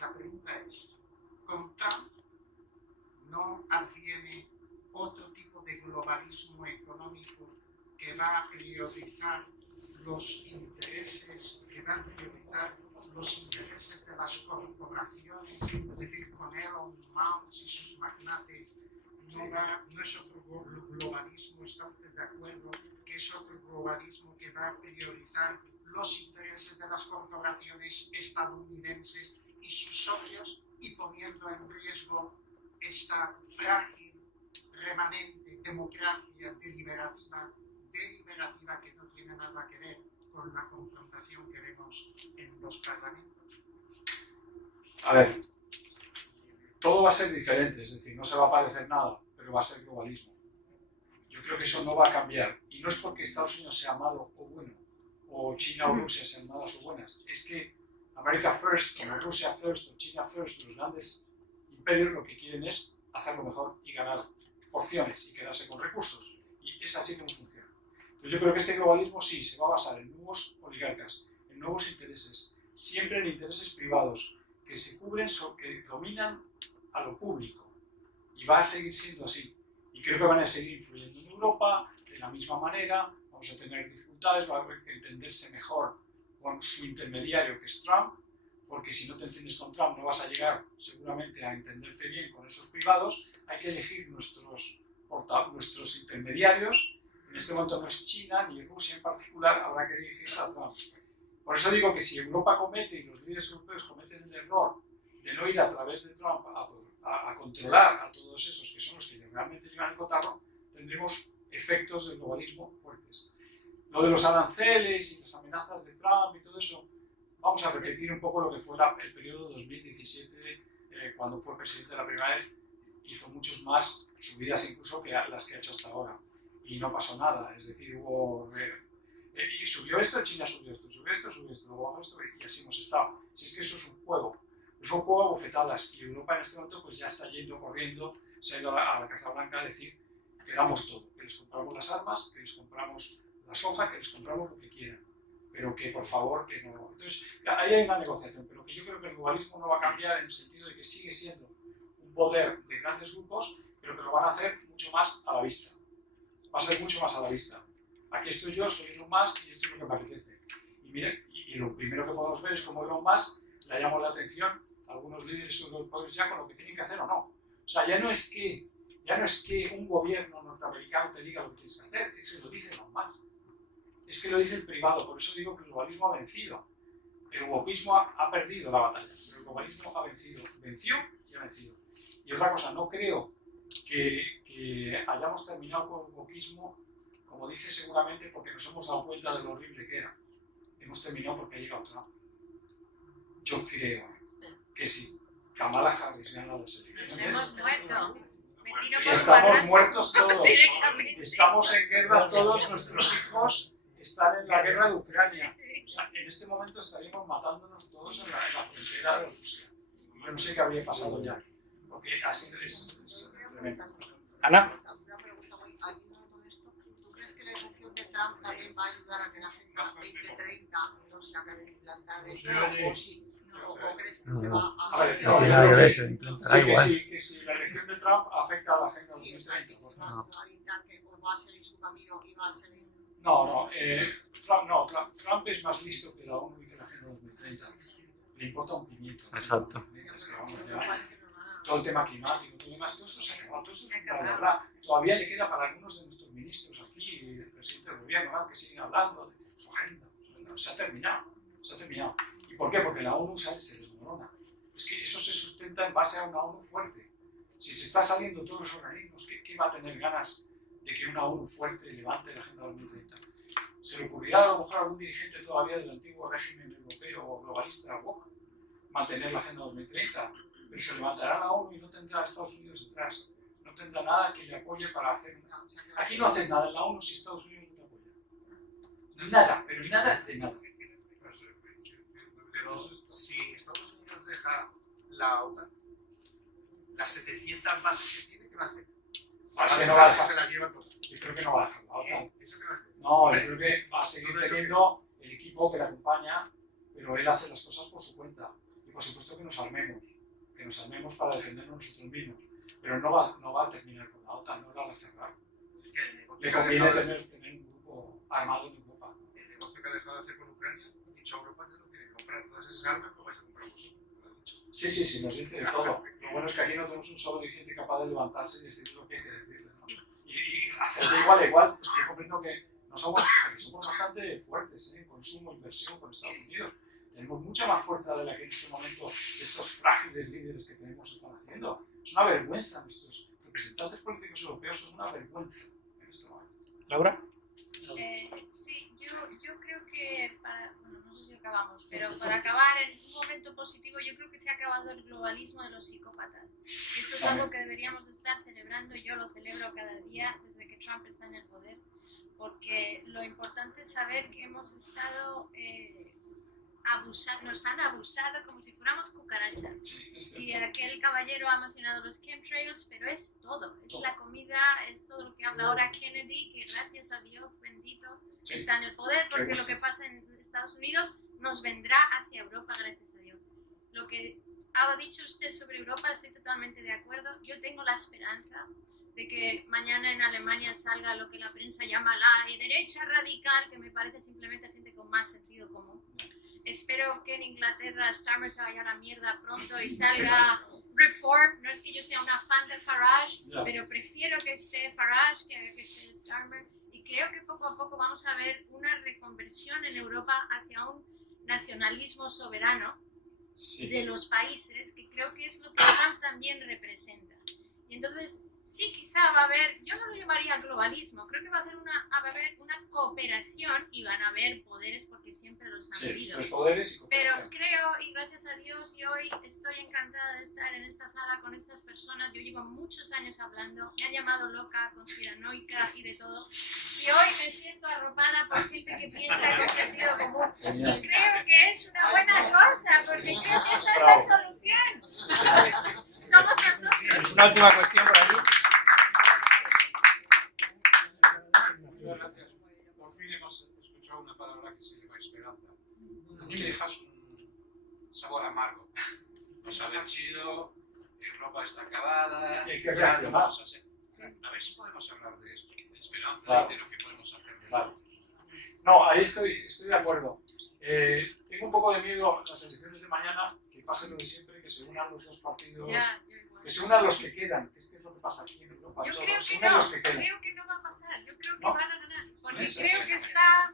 La pregunta es, ¿con Trump no adviene otro tipo de globalismo económico que va a priorizar los intereses, de las corporaciones? Es decir, con Elon Musk y sus magnates, no es otro globalismo, ¿está usted de acuerdo que es otro globalismo que va a priorizar los intereses de las corporaciones estadounidenses y sus socios, y poniendo en riesgo esta frágil, remanente democracia deliberativa que no tiene nada que ver con la confrontación que vemos en los parlamentos? A ver, todo va a ser diferente, es decir, no se va a parecer nada, pero va a ser globalismo. Yo creo que eso no va a cambiar. Y no es porque Estados Unidos sea malo o bueno, o China o Rusia sean malas o buenas. Es que America First, como Rusia First o China First, los grandes imperios lo que quieren es hacerlo mejor y ganar porciones y quedarse con recursos. Y es así como funciona. Entonces yo creo que este globalismo sí se va a basar en nuevos oligarcas, en nuevos intereses, siempre en intereses privados que se cubren, que dominan a lo público. Y va a seguir siendo así. Y creo que van a seguir influyendo en Europa de la misma manera. Vamos a tener dificultades, va a haber que entenderse mejor con su intermediario, que es Trump, porque si no te entiendes con Trump no vas a llegar seguramente a entenderte bien con esos privados. Hay que elegir nuestros intermediarios. En este momento no es China ni Rusia en particular, habrá que dirigirse a Trump. Por eso digo que si Europa comete y los líderes europeos cometen el error de no ir a través de Trump a controlar a todos esos que son los que realmente llevan el cotarro, tendremos efectos del globalismo fuertes. Lo de los aranceles y las amenazas de Trump y todo eso, vamos a repetir un poco lo que fue el periodo 2017, cuando fue presidente la primera vez, hizo muchos más subidas incluso que las que ha hecho hasta ahora. Y no pasó nada, es decir, hubo... y subió esto, China subió esto, luego bajó esto, y así hemos estado. Si es que eso es un juego a bofetadas, y Europa en este momento pues ya está yendo corriendo, se ha ido a la Casa Blanca a decir que damos todo, que les compramos las armas, que les compramos la soja, que les compramos lo que quieran, pero que por favor que no. Entonces ahí hay una negociación, pero que yo creo que el globalismo no va a cambiar en el sentido de que sigue siendo un poder de grandes grupos, pero que lo van a hacer mucho más a la vista. Va a ser mucho más a la vista. Aquí estoy yo, soy Elon Musk y esto es lo que me apetece. Y miren, y lo primero que podemos ver es cómo Elon Musk le llama la atención a algunos líderes europeos ya con lo que tienen que hacer o no. O sea, ya no es que un gobierno norteamericano te diga lo que tienes que hacer, es que lo dice Elon Musk. Es que lo dice el privado, por eso digo que el globalismo ha vencido. El wokismo ha perdido la batalla, pero el globalismo ha vencido. Venció y ha vencido. Y otra cosa, no creo que hayamos terminado con el wokismo, como dice seguramente, porque nos hemos dado cuenta de lo horrible que era. Hemos terminado porque ha llegado Trump. Yo creo que sí. Kamala Harris gana las elecciones. Nos hemos muerto. Estamos muertos todos. Estamos en guerra todos. Nuestros hijos están en la guerra de Ucrania. O sea, en este momento estaríamos matándonos todos en la frontera de Rusia. Yo no sé qué habría pasado ya. Porque así es tremendo. Ana. ¿Tú crees que la elección de Trump también va a ayudar a que la Agenda 2030 no se acabe de implantar de nuevo? ¿O crees que se va a que si la elección de Trump afecta a la Agenda 2030. va a seguir su camino y va a seguir... Trump es más listo que la ONU y que la Agenda 2030. Le importa un pimiento. Exacto. Es que vamos ya, todo el tema climático, todo demás, todo esto se ha acabado, todo esto es un bla, bla, bla. Todavía le queda para algunos de nuestros ministros aquí, el presidente del gobierno, que siguen hablando de su agenda. Se ha terminado. ¿Y por qué? Porque la ONU se desmorona. Es que eso se sustenta en base a una ONU fuerte. Si se está saliendo todos los organismos, ¿qué va a tener ganas de que una ONU fuerte levante la Agenda 2030? ¿Se le ocurrirá a lo mejor a algún dirigente todavía del antiguo régimen europeo o globalista woke mantener la Agenda 2030? Pero se levantará la ONU y no tendrá a Estados Unidos detrás. No tendrá nada que le apoye para hacer nada. Aquí no haces nada en la ONU si Estados Unidos no te apoya. Nada, pero nada de nada. Pero si Estados Unidos deja la OTAN, las 700 bases que tiene, ¿qué va a hacer? Es que no va a dejar. Se las lleva todas. Yo creo que no va a dejar la OTAN. ¿Eso qué va a hacer? No, yo creo que va a seguir teniendo el equipo que le acompaña, pero él hace las cosas por su cuenta. Y por supuesto que nos armemos para defendernos nosotros mismos. Pero no va a terminar con la OTAN, no la va a cerrar. Si es que el negocio Le que ha conviene dejado tener un grupo armado en Europa. el negocio que ha dejado de hacer con Ucrania, dicho a Europa ya no quiere comprar todas esas armas, lo vais a comprar vosotros. Lo ha dicho. Sí, nos dice de todo. Lo bueno es que aquí no tenemos un solo dirigente capaz de levantarse y decir lo que hay que decirle, ¿no? Y hacer de igual a igual. Yo comprendo que somos bastante fuertes en consumo e inversión con Estados Unidos. Tenemos mucha más fuerza de la que en este momento estos frágiles líderes que tenemos están haciendo. Es una vergüenza. Nuestros representantes políticos europeos son una vergüenza en este momento. ¿Laura? Sí, yo creo que, bueno, no sé si acabamos, pero para acabar en un momento positivo, yo creo que se ha acabado el globalismo de los psicópatas. Y esto es algo que deberíamos de estar celebrando. Yo lo celebro cada día desde que Trump está en el poder, porque lo importante es saber que hemos estado nos han abusado como si fuéramos cucarachas. Y aquel caballero ha mencionado los chemtrails, pero es todo, es la comida, es todo lo que habla ahora Kennedy, que gracias a Dios bendito está en el poder, porque lo que pasa en Estados Unidos nos vendrá hacia Europa, gracias a Dios. Lo que ha dicho usted sobre Europa, estoy totalmente de acuerdo. Yo tengo la esperanza de que mañana en Alemania salga lo que la prensa llama la derecha radical, que me parece simplemente gente con más sentido común. Espero que en Inglaterra Starmer se vaya a la mierda pronto y salga Reform. No es que yo sea una fan de Farage, pero prefiero que esté Farage que esté Starmer. Y creo que poco a poco vamos a ver una reconversión en Europa hacia un nacionalismo soberano de los países, que creo que es lo que Trump también representa. Y entonces, sí, quizá va a haber, yo no lo llamaría globalismo, creo que va a haber una cooperación y van a haber poderes porque siempre los han habido. Pero creo, y gracias a Dios, y hoy estoy encantada de estar en esta sala con estas personas. Yo llevo muchos años hablando, me han llamado loca, conspiranoica y de todo. Y hoy me siento arropada por gente que piensa con sentido común. Y creo que es una buena cosa, porque creo que esta es la solución. Somos nosotros. Una última cuestión por aquí. Muchas gracias. Por fin hemos escuchado una palabra que se llama esperanza. A mí me dejas un sabor amargo. Nos ha vencido, Europa está acabada. Ya no vamos a ser. A ver si podemos hablar de esto, de esperanza y de lo que podemos hacer de esto. No, ahí estoy de acuerdo. Tengo un poco de miedo en las elecciones de mañana, que pase lo de siempre, que se unan los dos partidos, que se unan los que quedan, que es lo que pasa aquí en Europa. Yo creo que no va a pasar, yo creo que van a ganar, porque creo que está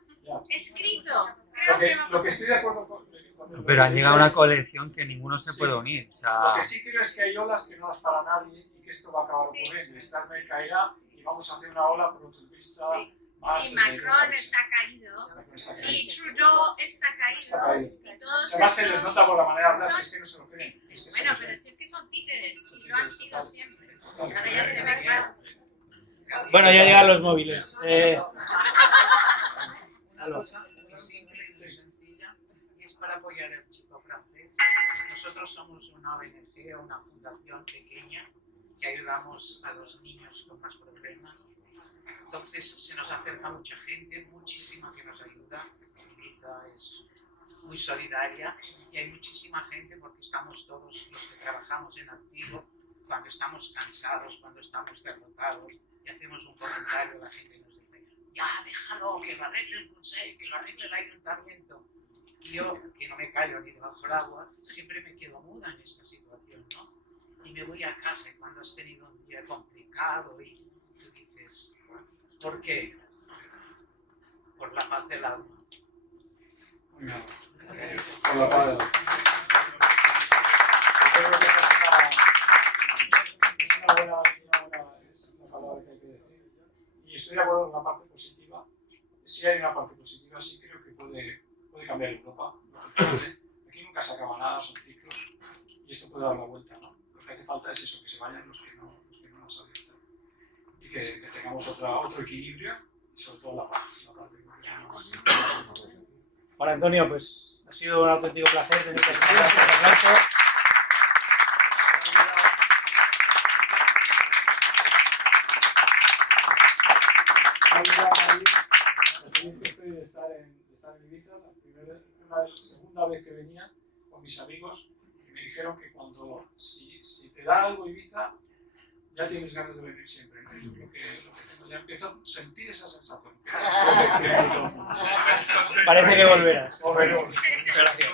escrito. Lo que estoy de acuerdo con... Pero han llegado a una coalición que ninguno se puede unir. O sea... Lo que sí creo es que hay olas que no las para nadie y que esto va a acabar ocurriendo. Starmer caerá y vamos a hacer una ola progresista. Y Macron está caído, y Trudeau está caído, y todos además se les nota por la manera de hablar, si es que no se lo creen. Bueno, pero si es que son títeres, y lo han sido siempre. Ahora ya se ve claro. Bueno, ya llegan los móviles. Una cosa muy simple y muy sencilla, y es para apoyar al chico francés. Nosotros somos una ONG, una fundación pequeña, que ayudamos a los niños con más problemas. Entonces se nos acerca mucha gente, muchísima que nos ayuda. Ibiza es muy solidaria y hay muchísima gente porque estamos todos los que trabajamos en activo, cuando estamos cansados, cuando estamos derrotados y hacemos un comentario, la gente nos dice, ya déjalo, que lo arregle el consejo, que lo arregle el ayuntamiento. Y yo, que no me callo ni debajo del agua, siempre me quedo muda en esta situación, ¿no? Y me voy a casa y cuando has tenido un día complicado y tú dices, ¿por qué? Por la paz del alma. Por la paz del alma. Es una palabra que hay que decir. Y estoy de acuerdo con la parte positiva. Si hay una parte positiva, sí creo que puede cambiar Europa. Aquí nunca se acaba nada, son ciclos. Y esto puede dar la vuelta, ¿no? Lo que hace falta es eso, que se vayan los que no han sabido hacer. Y que tengamos otro equilibrio y sobre todo la paz. Juan Antonio, pues ha sido un auténtico placer tenerte aquí. Un aplauso. Estoy de estar en Ibiza, la segunda vez que venía con mis amigos, y me dijeron que si te da algo Ibiza, ya tienes ganas de venir siempre. ¿No? Yo creo que ya empiezo a sentir esa sensación. Parece que volverás. Muchas gracias.